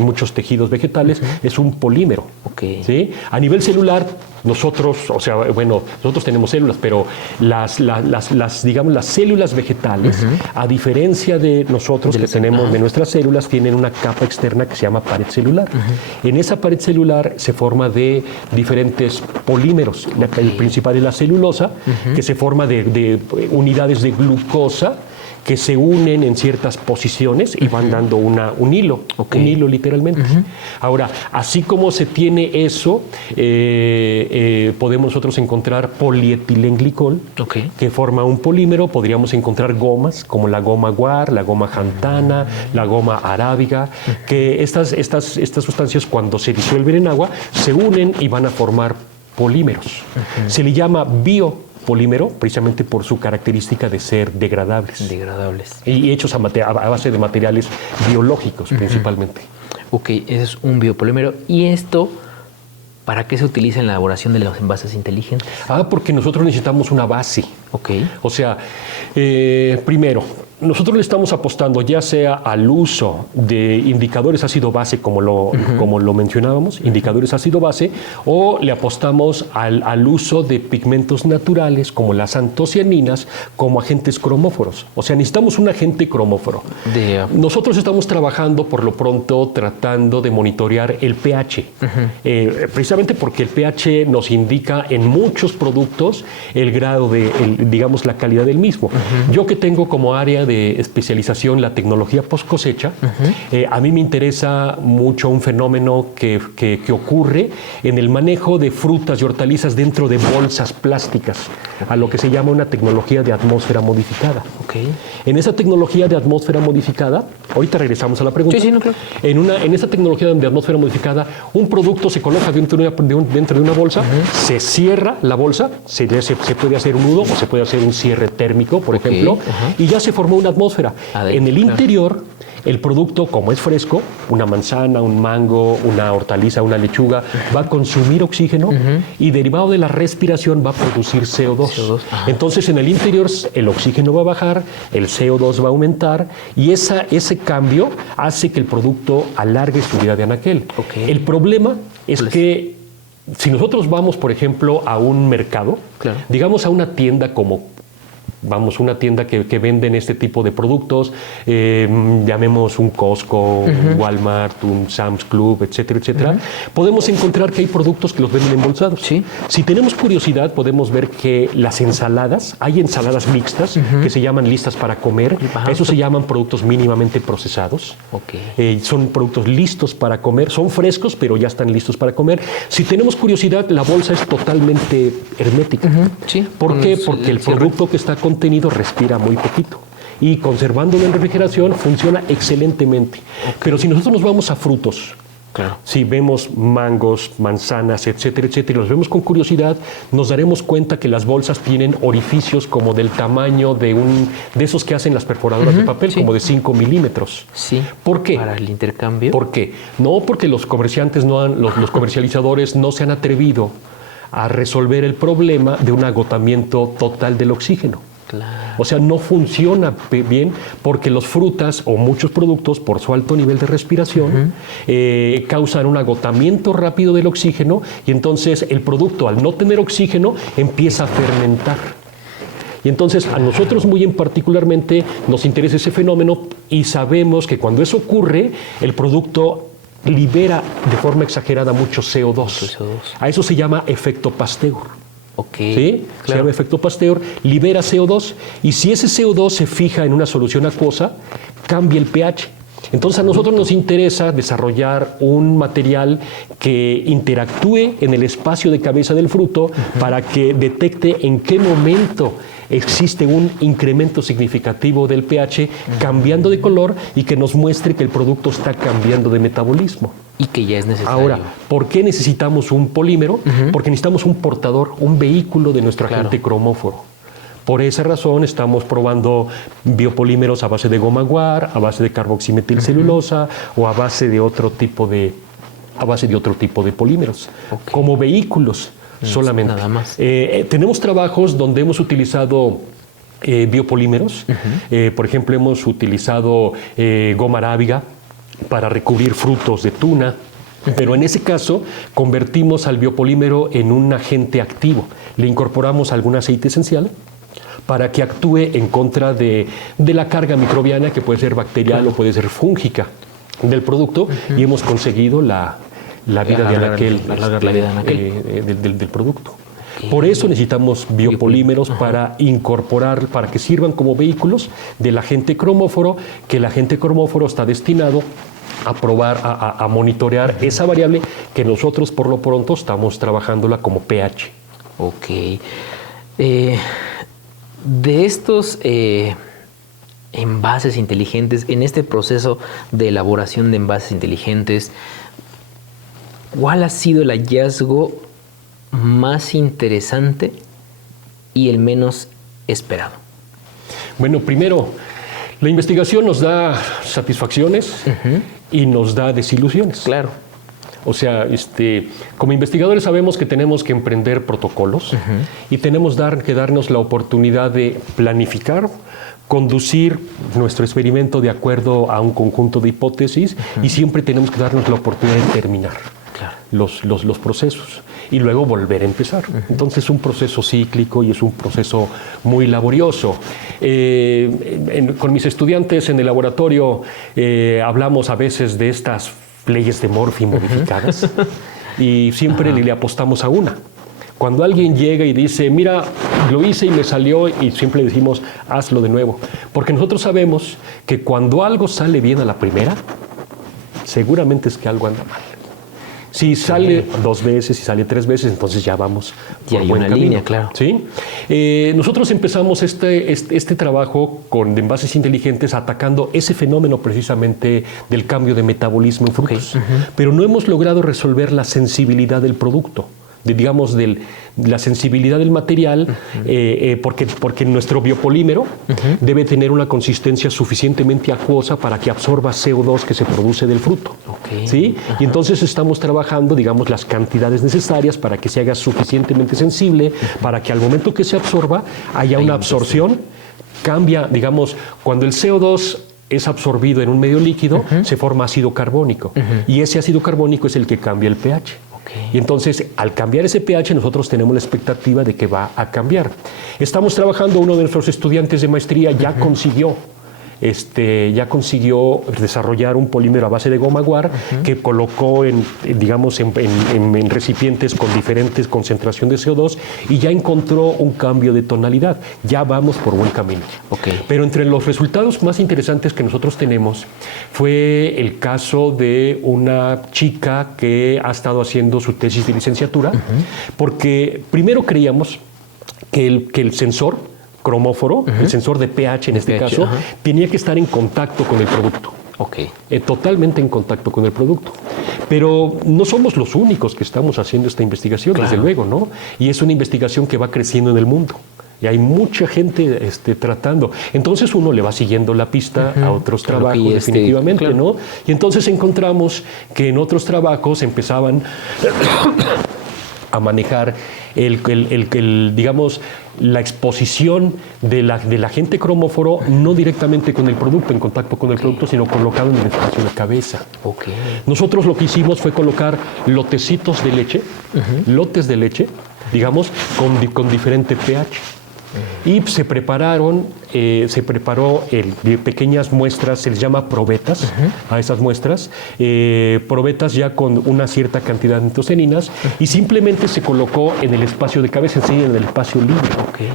muchos tejidos vegetales, es un polímero. ¿Sí? A nivel celular, nosotros tenemos células, pero las células vegetales, a diferencia de nosotros que tenemos de nuestras células, tienen una capa externa que se llama pared celular. En esa pared celular se forma de diferentes polímeros. El principal es la celulosa, que se forma de unidades de glucosa que se unen en ciertas posiciones y van dando un hilo, un hilo literalmente. Ahora, así como se tiene eso, podemos nosotros encontrar polietilenglicol, que forma un polímero. Podríamos encontrar gomas, como la goma guar, la goma jantana, la goma arábiga, que estas sustancias, cuando se disuelven en agua, se unen y van a formar polímeros. Se le llama biopolímero precisamente por su característica de ser degradables. Y hechos a base de materiales biológicos principalmente. Ese es un biopolímero. ¿Y esto para qué se utiliza en la elaboración de los envases inteligentes? Porque nosotros necesitamos una base. O sea, primero, nosotros le estamos apostando ya sea al uso de indicadores ácido-base, como lo mencionábamos, indicadores ácido-base, o le apostamos al uso de pigmentos naturales, como las antocianinas, como agentes cromóforos. O sea, necesitamos un agente cromóforo. Nosotros estamos trabajando, por lo pronto, tratando de monitorear el pH, precisamente porque el pH nos indica en muchos productos el grado digamos, la calidad del mismo. Yo que tengo como área de especialización la tecnología post cosecha, a mí me interesa mucho un fenómeno que ocurre en el manejo de frutas y hortalizas dentro de bolsas plásticas, a lo que se llama una tecnología de atmósfera modificada. En esa tecnología de atmósfera modificada, ahorita regresamos a la pregunta. Sí, no, claro. En esa tecnología de atmósfera modificada, un producto se coloca dentro de una bolsa, se cierra la bolsa, se puede hacer un nudo o se puede hacer un cierre térmico, por ejemplo, y ya se formó una atmósfera. En el interior, el producto, como es fresco, una manzana, un mango, una hortaliza, una lechuga, va a consumir oxígeno y derivado de la respiración va a producir CO2. Entonces, en el interior el oxígeno va a bajar, el CO2 va a aumentar y ese cambio hace que el producto alargue su vida de anaquel. El problema es que si nosotros vamos, por ejemplo, a un mercado, digamos a una tienda una tienda que venden este tipo de productos, llamemos un Costco, un Walmart, un Sam's Club, etcétera, etcétera, podemos encontrar que hay productos que los venden embolsados. Si tenemos curiosidad, podemos ver que las ensaladas, hay ensaladas mixtas que se llaman listas para comer. Eso se llaman productos mínimamente procesados. Son productos listos para comer, son frescos, pero ya están listos para comer. Si tenemos curiosidad, la bolsa es totalmente hermética. ¿Por qué? Porque el producto que está contenido respira muy poquito y conservándolo en refrigeración funciona excelentemente. Pero si nosotros nos vamos a frutos, Claro. Si vemos mangos, manzanas, etcétera, etcétera, y los vemos con curiosidad, nos daremos cuenta que las bolsas tienen orificios como del tamaño de esos que hacen las perforadoras de papel, como de 5 milímetros. Sí. ¿Por qué? Para el intercambio. ¿Por qué? No porque los comerciantes los comercializadores no se han atrevido a resolver el problema de un agotamiento total del oxígeno. Claro. O sea, no funciona bien porque las frutas o muchos productos, por su alto nivel de respiración, causan un agotamiento rápido del oxígeno y entonces el producto, al no tener oxígeno, empieza a fermentar. Y entonces a nosotros muy en particularmente nos interesa ese fenómeno y sabemos que cuando eso ocurre, el producto libera de forma exagerada mucho CO2. A eso se llama efecto Pasteur. Ok. ¿Sí? Claro. Se llama efecto Pasteur, libera CO2 y si ese CO2 se fija en una solución acuosa, cambia el pH. Entonces a nosotros nos interesa desarrollar un material que interactúe en el espacio de cabeza del fruto para que detecte en qué momento existe un incremento significativo del pH cambiando de color y que nos muestre que el producto está cambiando de metabolismo. Y que ya es necesario. Ahora, ¿por qué necesitamos un polímero? Porque necesitamos un portador, un vehículo de nuestro agente cromóforo. Por esa razón estamos probando biopolímeros a base de goma guar, a base de carboximetilcelulosa o a base de otro tipo de polímeros, como vehículos solamente. Nada más. Tenemos trabajos donde hemos utilizado biopolímeros. Por ejemplo, hemos utilizado goma arábiga para recubrir frutos de tuna, pero en ese caso convertimos al biopolímero en un agente activo. Le incorporamos algún aceite esencial para que actúe en contra de la carga microbiana que puede ser bacterial o puede ser fúngica del producto y hemos conseguido la vida de anaquel del producto. Por eso necesitamos biopolímeros para incorporar, para que sirvan como vehículos del agente cromóforo, que el agente cromóforo está destinado a probar, a monitorear esa variable que nosotros por lo pronto estamos trabajándola como pH. Ok. De estos envases inteligentes, en este proceso de elaboración de envases inteligentes, ¿cuál ha sido el hallazgo más interesante y el menos esperado? Bueno, primero, la investigación nos da satisfacciones y nos da desilusiones. Claro. O sea, como investigadores sabemos que tenemos que emprender protocolos y tenemos que darnos la oportunidad de planificar, conducir nuestro experimento de acuerdo a un conjunto de hipótesis y siempre tenemos que darnos la oportunidad de terminar los procesos y luego volver a empezar. Entonces es un proceso cíclico y es un proceso muy laborioso. Con mis estudiantes en el laboratorio hablamos a veces de estas leyes de Murphy modificadas y siempre le apostamos a una. Cuando alguien llega y dice, mira, lo hice y me salió, y siempre le decimos, hazlo de nuevo. Porque nosotros sabemos que cuando algo sale bien a la primera, seguramente es que algo anda mal. Si sale 2 veces, si sale 3 veces, entonces ya vamos por buen camino. Línea, claro. ¿Sí? Nosotros empezamos este trabajo con envases inteligentes atacando ese fenómeno precisamente del cambio de metabolismo en frutos. Pero no hemos logrado resolver la sensibilidad del producto, de la sensibilidad del material, porque nuestro biopolímero debe tener una consistencia suficientemente acuosa para que absorba CO2 que se produce del fruto. ¿Sí? Y entonces estamos trabajando, las cantidades necesarias para que se haga suficientemente sensible, para que al momento que se absorba haya una absorción, cambia, cuando el CO2 es absorbido en un medio líquido, se forma ácido carbónico. Y ese ácido carbónico es el que cambia el pH. Y entonces, al cambiar ese pH, nosotros tenemos la expectativa de que va a cambiar. Estamos trabajando, uno de nuestros estudiantes de maestría ya consiguió desarrollar un polímero a base de goma guar que colocó en recipientes con diferentes concentraciones de CO2 y ya encontró un cambio de tonalidad. Ya vamos por buen camino. Pero entre los resultados más interesantes que nosotros tenemos fue el caso de una chica que ha estado haciendo su tesis de licenciatura, porque primero creíamos que el sensor cromóforo, el sensor de pH en este caso, tenía que estar en contacto con el producto. Ok. Totalmente en contacto con el producto. Pero no somos los únicos que estamos haciendo esta investigación, desde luego, ¿no? Y es una investigación que va creciendo en el mundo. Y hay mucha gente tratando. Entonces uno le va siguiendo la pista a otros trabajos, definitivamente, ¿no? Y entonces encontramos que en otros trabajos empezaban a manejar digamos, la exposición del agente cromóforo no directamente con el producto, en contacto con el producto, sino colocado en el espacio de cabeza. Okay. Nosotros lo que hicimos fue colocar lotecitos de leche, lotes de leche, digamos, con diferente pH. Y se preparó pequeñas muestras, se les llama probetas a esas muestras, probetas ya con una cierta cantidad de nitroseninas, y simplemente se colocó en el espacio de cabeza, en el espacio libre,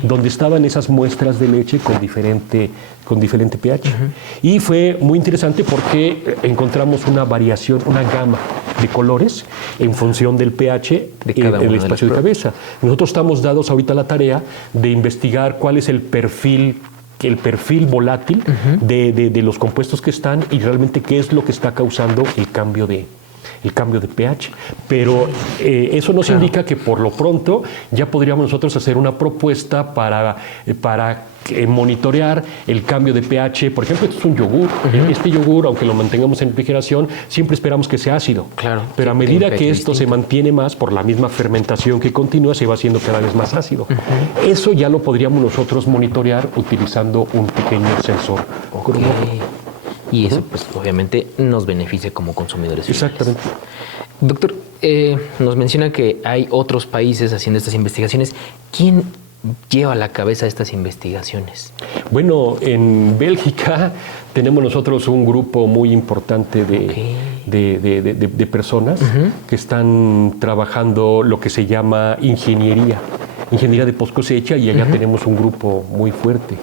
donde estaban esas muestras de leche con diferente pH. Y fue muy interesante porque encontramos una variación, una gama de colores en función del pH en el espacio de cabeza. Nosotros estamos dados ahorita a la tarea de investigar cuál es el perfil volátil de los compuestos que están y realmente qué es lo que está causando el cambio de pH. Pero eso nos indica que por lo pronto ya podríamos nosotros hacer una propuesta para monitorear el cambio de pH. Por ejemplo, esto es un yogur. Este yogur, aunque lo mantengamos en refrigeración, siempre esperamos que sea ácido. Claro. Pero a medida que esto se mantiene más, por la misma fermentación que continúa, se va haciendo cada vez más ácido. Eso ya lo podríamos nosotros monitorear utilizando un pequeño sensor. Y eso, pues, obviamente, nos beneficia como consumidores finales. Exactamente. Doctor, nos menciona que hay otros países haciendo estas investigaciones. ¿Quién lleva a la cabeza estas investigaciones? Bueno, en Bélgica tenemos nosotros un grupo muy importante de personas que están trabajando lo que se llama ingeniería de post cosecha, y allá tenemos un grupo muy fuerte.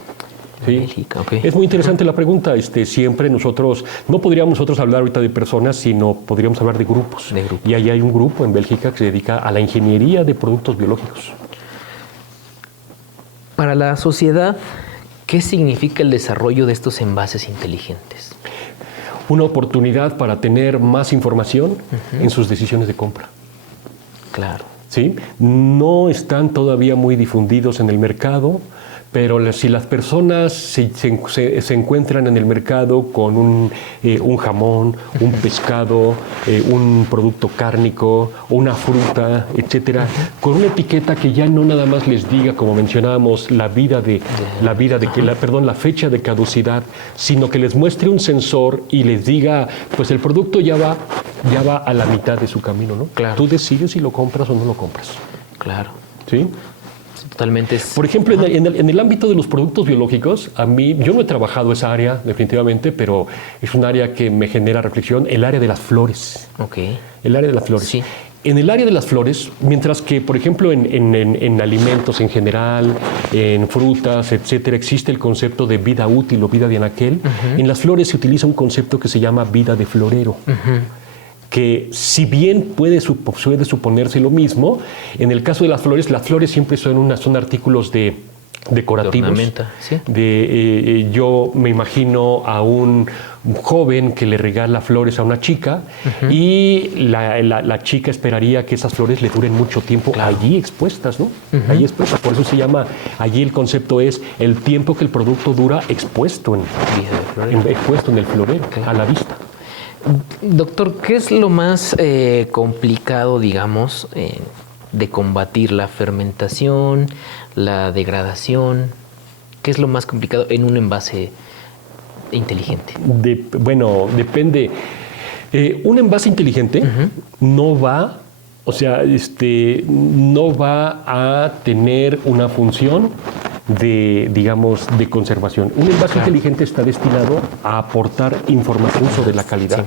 Sí. Bélgica, Es muy interesante la pregunta. Siempre nosotros, no podríamos nosotros hablar ahorita de personas, sino podríamos hablar de grupos. Y allá hay un grupo en Bélgica que se dedica a la ingeniería de productos biológicos. Para la sociedad, ¿qué significa el desarrollo de estos envases inteligentes? Una oportunidad para tener más información en sus decisiones de compra. Claro. ¿Sí? No están todavía muy difundidos en el mercado, pero si las personas se encuentran en el mercado con un jamón, un pescado, un producto cárnico, una fruta, etcétera, con una etiqueta que ya no nada más les diga, como mencionábamos, la fecha de caducidad, sino que les muestre un sensor y les diga, pues el producto ya va a la mitad de su camino, ¿no? Claro. Tú decides si lo compras o no lo compras. Claro. ¿Sí? Totalmente. Por ejemplo, en el ámbito de los productos biológicos, yo no he trabajado esa área definitivamente, pero es un área que me genera reflexión, el área de las flores. El área de las flores. Sí. En el área de las flores, mientras que, por ejemplo, en alimentos en general, en frutas, etcétera, existe el concepto de vida útil o vida de anaquel, en las flores se utiliza un concepto que se llama vida de florero. Que si bien puede suponerse lo mismo, en el caso de las flores siempre son artículos decorativos. De ornamenta, ¿sí? Yo me imagino a un joven que le regala flores a una chica y la chica esperaría que esas flores le duren mucho tiempo allí expuestas, ¿no? Allí expuestas. Por eso se llama, allí el concepto es el tiempo que el producto dura expuesto en el florero, a la vista. Doctor, ¿qué es lo más complicado, digamos, de combatir la fermentación, la degradación? ¿Qué es lo más complicado en un envase inteligente? Bueno, depende. Un envase inteligente no va a tener una función de conservación. Un envase inteligente está destinado a aportar información sobre la calidad.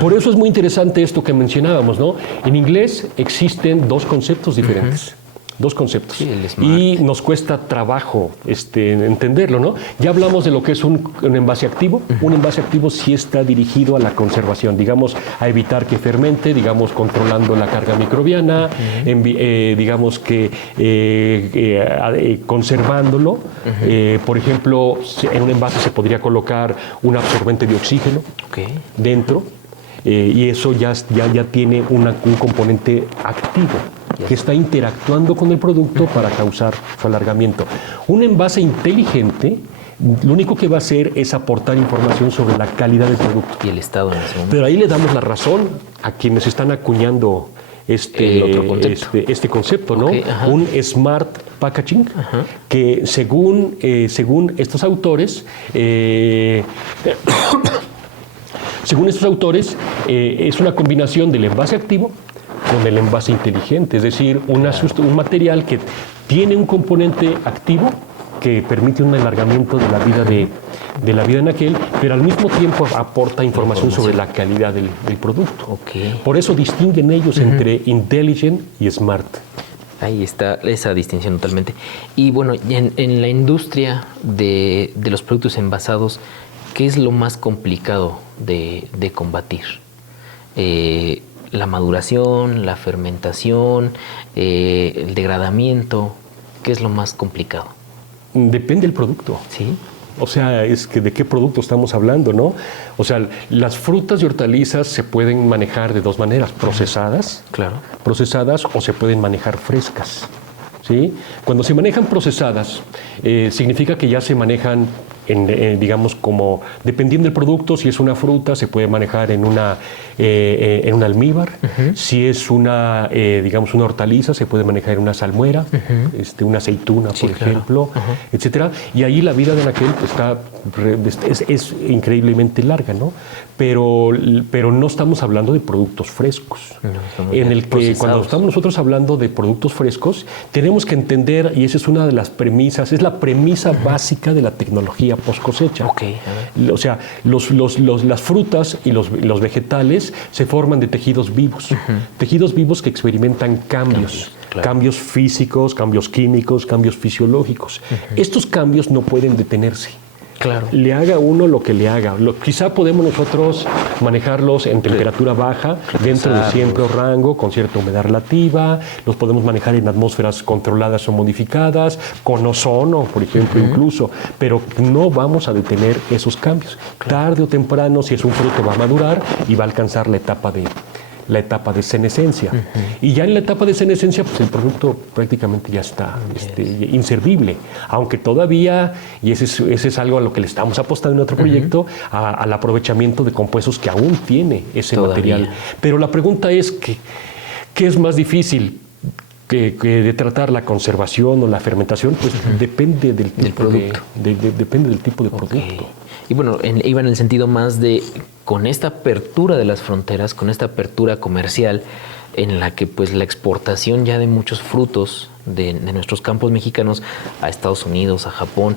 Por eso es muy interesante esto que mencionábamos, ¿no? En inglés existen dos conceptos diferentes. Dos conceptos. Sí, el Smart. Y nos cuesta trabajo entenderlo, ¿no? Ya hablamos de lo que es un envase activo. Un envase activo sí está dirigido a la conservación, digamos, a evitar que fermente, digamos, controlando la carga microbiana, digamos que conservándolo. Por ejemplo, en un envase se podría colocar un absorbente de oxígeno dentro, y eso ya tiene un componente activo que está interactuando con el producto para causar su alargamiento. Un envase inteligente lo único que va a hacer es aportar información sobre la calidad del producto. Y el estado en ese momento. Pero ahí le damos la razón a quienes están acuñando este concepto, ¿no? Un smart packaging, que según estos autores, es una combinación del envase activo con el envase inteligente, es decir, un material que tiene un componente activo que permite un alargamiento de la vida en aquel, pero al mismo tiempo aporta información sobre la calidad del producto. Por eso distinguen ellos entre intelligent y smart. Ahí está esa distinción totalmente. Y bueno, en la industria de los productos envasados, ¿qué es lo más complicado de combatir? La maduración, la fermentación, el degradamiento, ¿qué es lo más complicado? Depende del producto. ¿Sí? O sea, es que de qué producto estamos hablando, ¿no? O sea, las frutas y hortalizas se pueden manejar de dos maneras: procesadas, procesadas, o se pueden manejar frescas, ¿sí? Cuando se manejan procesadas, significa que ya se manejan digamos, como dependiendo del producto. Si es una fruta, se puede manejar en un almíbar. Si es digamos, una hortaliza, se puede manejar en una salmuera, una aceituna, por ejemplo, etcétera. Y ahí la vida de aquel es increíblemente larga, ¿no? Pero no estamos hablando de productos frescos. En el que cuando estamos nosotros hablando de productos frescos, tenemos que entender, y esa es una de las premisas, es la premisa básica de la tecnología post cosecha. O sea, las frutas y los vegetales se forman de tejidos vivos, tejidos vivos que experimentan cambios. Cambios físicos, cambios químicos, cambios fisiológicos. Estos cambios no pueden detenerse. Le haga uno lo que le haga. Quizá podemos nosotros manejarlos en temperatura baja, dentro de cierto rango, con cierta humedad relativa. Los podemos manejar en atmósferas controladas o modificadas, con ozono, por ejemplo, incluso. Pero no vamos a detener esos cambios. Tarde o temprano, si es un fruto, va a madurar y va a alcanzar la etapa de senescencia. Y ya en la etapa de senescencia, pues el producto prácticamente ya está inservible. Aunque todavía, y ese es algo a lo que le estamos apostando en otro proyecto, al aprovechamiento de compuestos que aún tiene ese material. Pero la pregunta es, ¿qué es más difícil de tratar, la conservación o la fermentación? Pues depende del producto. Depende del tipo de producto. Y bueno, iba en el sentido más de, con esta apertura de las fronteras, con esta apertura comercial, en la que pues la exportación ya de muchos frutos de nuestros campos mexicanos a Estados Unidos, a Japón,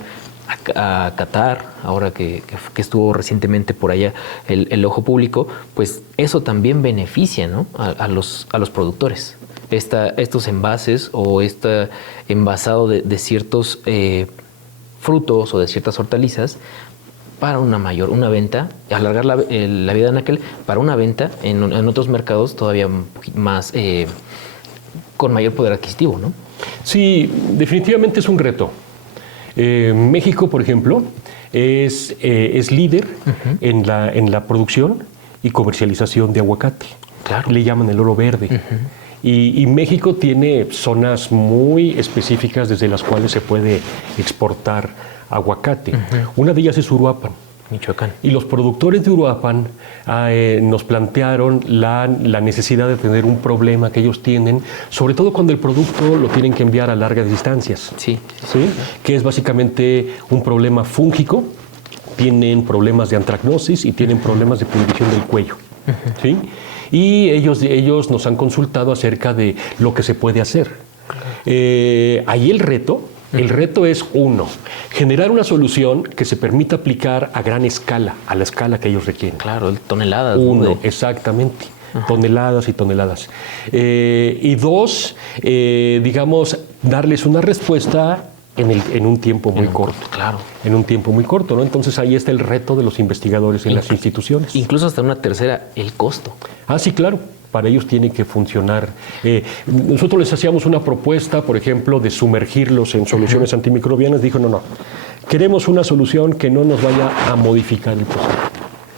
a Qatar, ahora que estuvo recientemente por allá el ojo público, pues eso también beneficia, ¿no?, a los productores. Estos envases o este envasado de ciertos frutos o de ciertas hortalizas para una venta, alargar la vida en aquel, para una venta en otros mercados todavía más, con mayor poder adquisitivo, ¿no? Sí, definitivamente es un reto. México, por ejemplo, es líder en la producción y comercialización de aguacate. Le llaman el oro verde. Y México tiene zonas muy específicas desde las cuales se puede exportar aguacate. Una de ellas es Uruapan, Michoacán. Y los productores de Uruapan nos plantearon la necesidad de tener un problema que ellos tienen, sobre todo cuando el producto lo tienen que enviar a largas distancias. ¿Sí? Que es básicamente un problema fúngico. Tienen problemas de antracnosis y tienen problemas de pudrición del cuello. ¿Sí? Y ellos nos han consultado acerca de lo que se puede hacer. Ahí el reto es, uno, generar una solución que se permita aplicar a gran escala, a la escala que ellos requieren. Toneladas. Exactamente. toneladas y toneladas. Y dos, digamos, darles una respuesta en un tiempo muy corto. Claro. En un tiempo muy corto, ¿no? Entonces ahí está el reto de los investigadores en las instituciones. Incluso hasta una tercera, el costo. Sí, claro. Para ellos tiene que funcionar. Nosotros les hacíamos una propuesta, por ejemplo, de sumergirlos en soluciones antimicrobianas. Dijo, no, queremos una solución que no nos vaya a modificar el proceso.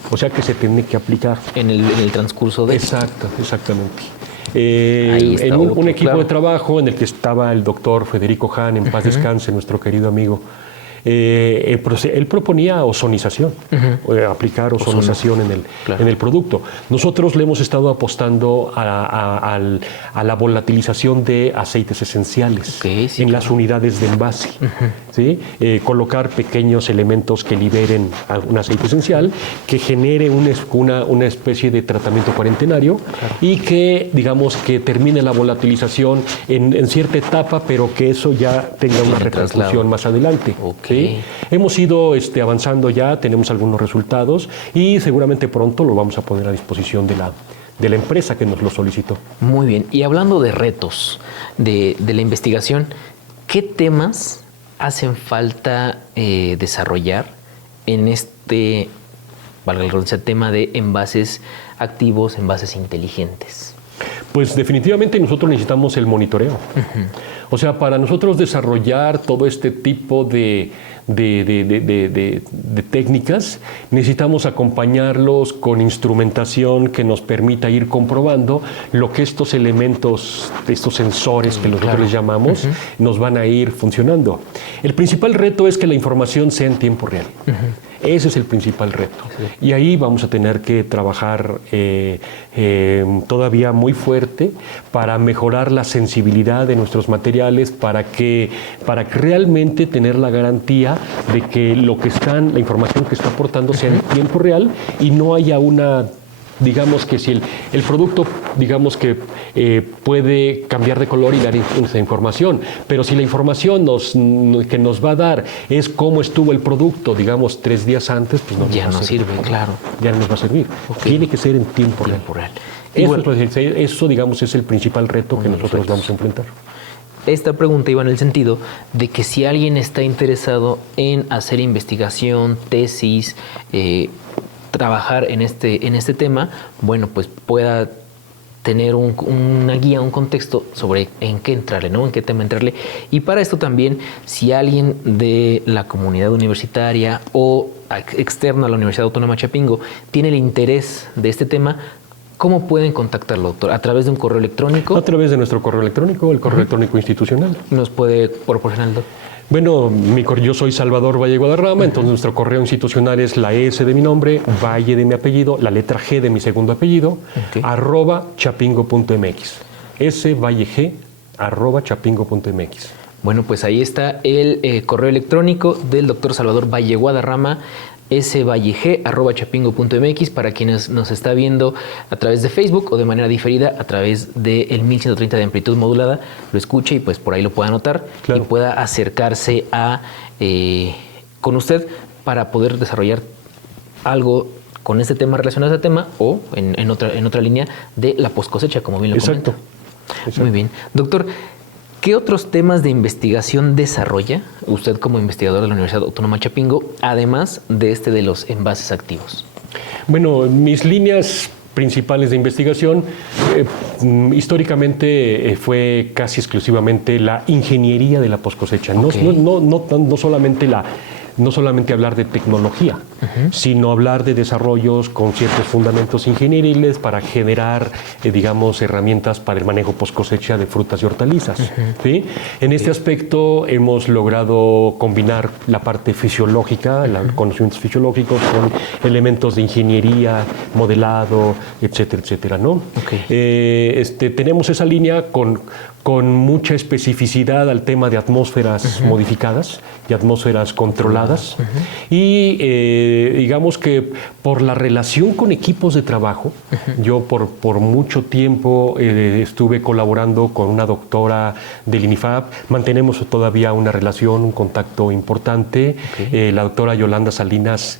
O sea, que se tiene que aplicar. En el transcurso de... Exactamente. En un equipo de trabajo en el que estaba el doctor Federico Hahn, en paz descanse, nuestro querido amigo, él proponía ozonización, aplicar ozonización en el producto. Nosotros le hemos estado apostando a la volatilización de aceites esenciales en las unidades de envase. ¿Sí? Colocar pequeños elementos que liberen un aceite esencial, que genere una especie de tratamiento cuarentenario y que, digamos, que termine la volatilización en cierta etapa, pero que eso ya tenga una repercusión más adelante. ¿Sí? Hemos ido avanzando ya, tenemos algunos resultados y seguramente pronto lo vamos a poner a disposición de la empresa que nos lo solicitó. Muy bien. Y hablando de retos de la investigación, ¿qué temas hacen falta desarrollar en valga la redundancia, tema de envases activos, envases inteligentes? Pues definitivamente nosotros necesitamos el monitoreo. O sea, para nosotros desarrollar todo este tipo de técnicas, necesitamos acompañarlos con instrumentación que nos permita ir comprobando lo que estos elementos, estos sensores que nosotros les llamamos, nos van a ir funcionando. El principal reto es que la información sea en tiempo real. Ese es el principal reto. Y ahí vamos a tener que trabajar todavía muy fuerte para mejorar la sensibilidad de nuestros materiales, para que realmente tener la garantía de que la información que está aportando sea en tiempo real y no haya digamos que si el producto, digamos que puede cambiar de color y dar esa información, pero si la información que nos va a dar es cómo estuvo el producto, digamos, 3 días antes, pues ya no sirve, claro. Ya no nos va a servir. Tiene que ser en tiempo real. Eso, digamos, es el principal reto que nosotros vamos a enfrentar. Esta pregunta iba en el sentido de que si alguien está interesado en hacer investigación, tesis, trabajar en este tema, bueno, pues pueda tener una guía, un contexto sobre en qué entrarle, ¿no? En qué tema entrarle. Y para esto también, si alguien de la comunidad universitaria o externo a la Universidad Autónoma de Chapingo tiene el interés de este tema, ¿cómo pueden contactarlo, doctor? ¿A través de un correo electrónico? A través de nuestro correo electrónico, el correo electrónico institucional. ¿Nos puede proporcionar el doctor? Bueno, yo soy Salvador Valle Guadarrama, entonces nuestro correo institucional es la S de mi nombre, Valle de mi apellido, la letra G de mi segundo apellido, @chapingo.mx. @chapingo.mx. Bueno, pues ahí está el correo electrónico del doctor Salvador Valle Guadarrama, svalleg@chapingo.mx, para quienes nos está viendo a través de Facebook o de manera diferida a través del 1130 de amplitud modulada, lo escuche y pues por ahí lo pueda anotar y pueda acercarse con usted para poder desarrollar algo con este tema relacionado a este tema o en otra línea de la poscosecha, como bien lo comenta. Muy bien. Doctor, ¿qué otros temas de investigación desarrolla usted como investigador de la Universidad Autónoma de Chapingo, además de los envases activos? Bueno, mis líneas principales de investigación históricamente fue casi exclusivamente la ingeniería de la poscosecha. No solamente hablar de tecnología, sino hablar de desarrollos con ciertos fundamentos ingenieriles para generar, digamos, herramientas para el manejo post cosecha de frutas y hortalizas. ¿Sí? En este aspecto hemos logrado combinar la parte fisiológica, los conocimientos fisiológicos, con elementos de ingeniería, modelado, etcétera, etcétera, ¿no? Tenemos esa línea con mucha especificidad al tema de atmósferas modificadas y atmósferas controladas controladas. Y digamos que por la relación con equipos de trabajo, yo por mucho tiempo estuve colaborando con una doctora del INIFAP, mantenemos todavía una relación, un contacto importante, la doctora Yolanda Salinas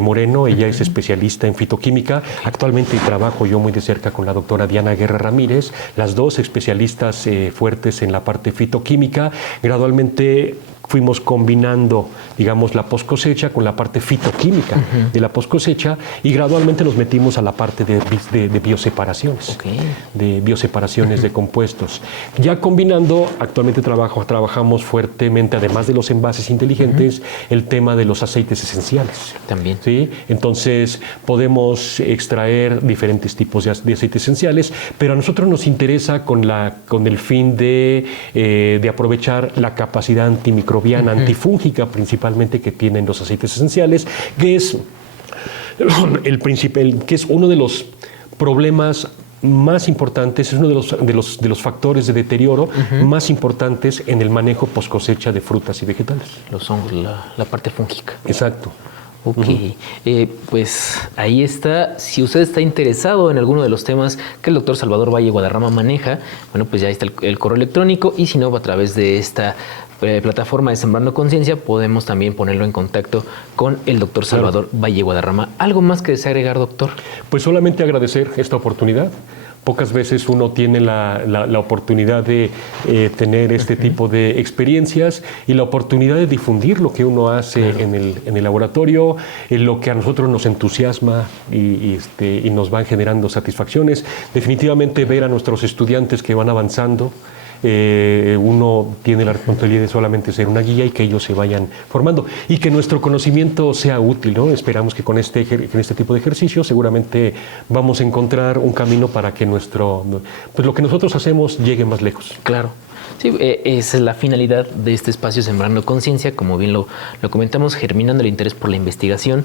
Moreno, ella es especialista en fitoquímica, actualmente trabajo yo muy de cerca con la doctora Diana Guerra Ramírez, las dos especialistas fuertes en la parte fitoquímica. Gradualmente fuimos combinando, digamos, la post cosecha con la parte fitoquímica de la post cosecha, y gradualmente nos metimos a la parte de bioseparaciones, de bioseparaciones de compuestos. Ya combinando, actualmente trabajamos fuertemente, además de los envases inteligentes, el tema de los aceites esenciales. También. ¿Sí? Entonces, podemos extraer diferentes tipos de aceites esenciales, pero a nosotros nos interesa con el fin de aprovechar la capacidad antimicrobiana, antifúngica principalmente, que tienen los aceites esenciales, que es que es uno de los problemas más importantes, es uno de los factores de deterioro más importantes en el manejo post cosecha de frutas y vegetales. Los hongos, la parte fúngica. Exacto. Ok, pues ahí está. Si usted está interesado en alguno de los temas que el doctor Salvador Valle Guadarrama maneja, bueno, pues ya está el correo electrónico, y si no, a través de esta plataforma de Sembrando Conciencia podemos también ponerlo en contacto con el doctor Salvador Valle Guadarrama. ¿Algo más que desea agregar, doctor? Pues solamente agradecer esta oportunidad. Pocas veces uno tiene la oportunidad de tener este tipo de experiencias y la oportunidad de difundir lo que uno hace en el laboratorio, lo que a nosotros nos entusiasma y nos van generando satisfacciones. Definitivamente ver a nuestros estudiantes que van avanzando. Uno tiene la responsabilidad de solamente ser una guía y que ellos se vayan formando y que nuestro conocimiento sea útil, ¿no? Esperamos que con este tipo de ejercicio seguramente vamos a encontrar un camino para que pues lo que nosotros hacemos llegue más lejos. Claro. Sí, esa es la finalidad de este espacio Sembrando Conciencia, como bien lo comentamos, germinando el interés por la investigación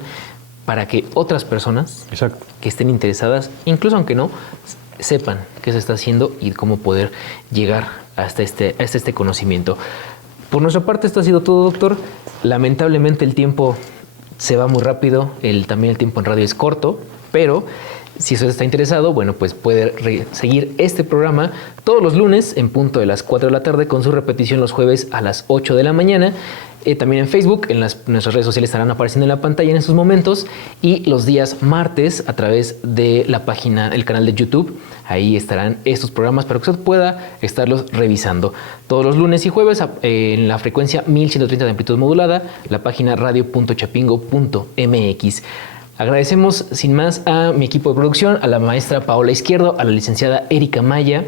para que otras personas que estén interesadas, incluso aunque no, sepan qué se está haciendo y cómo poder llegar hasta este conocimiento. Por nuestra parte, esto ha sido todo, doctor. Lamentablemente el tiempo se va muy rápido, también el tiempo en radio es corto, pero si usted está interesado, bueno, pues puede seguir este programa todos los lunes en punto de las 4 de la tarde, con su repetición los jueves a las 8 de la mañana. También en Facebook, nuestras redes sociales estarán apareciendo en la pantalla en estos momentos, y los días martes a través de la página, el canal de YouTube. Ahí estarán estos programas para que usted pueda estarlos revisando. Todos los lunes y jueves en la frecuencia 1130 de amplitud modulada, la página radio.chapingo.mx. Agradecemos sin más a mi equipo de producción, a la maestra Paola Izquierdo, a la licenciada Erika Maya,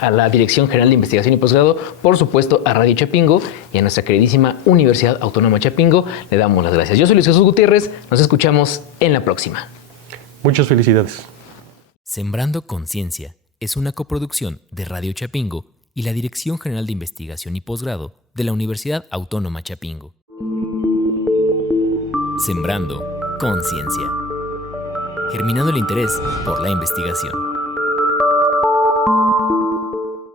a la Dirección General de Investigación y Posgrado, por supuesto a Radio Chapingo y a nuestra queridísima Universidad Autónoma Chapingo. Le damos las gracias. Yo soy Luis Jesús Gutiérrez. Nos escuchamos en la próxima. Muchas felicidades. Sembrando Conciencia es una coproducción de Radio Chapingo y la Dirección General de Investigación y Posgrado de la Universidad Autónoma Chapingo. Sembrando Conciencia. Germinando el interés por la investigación.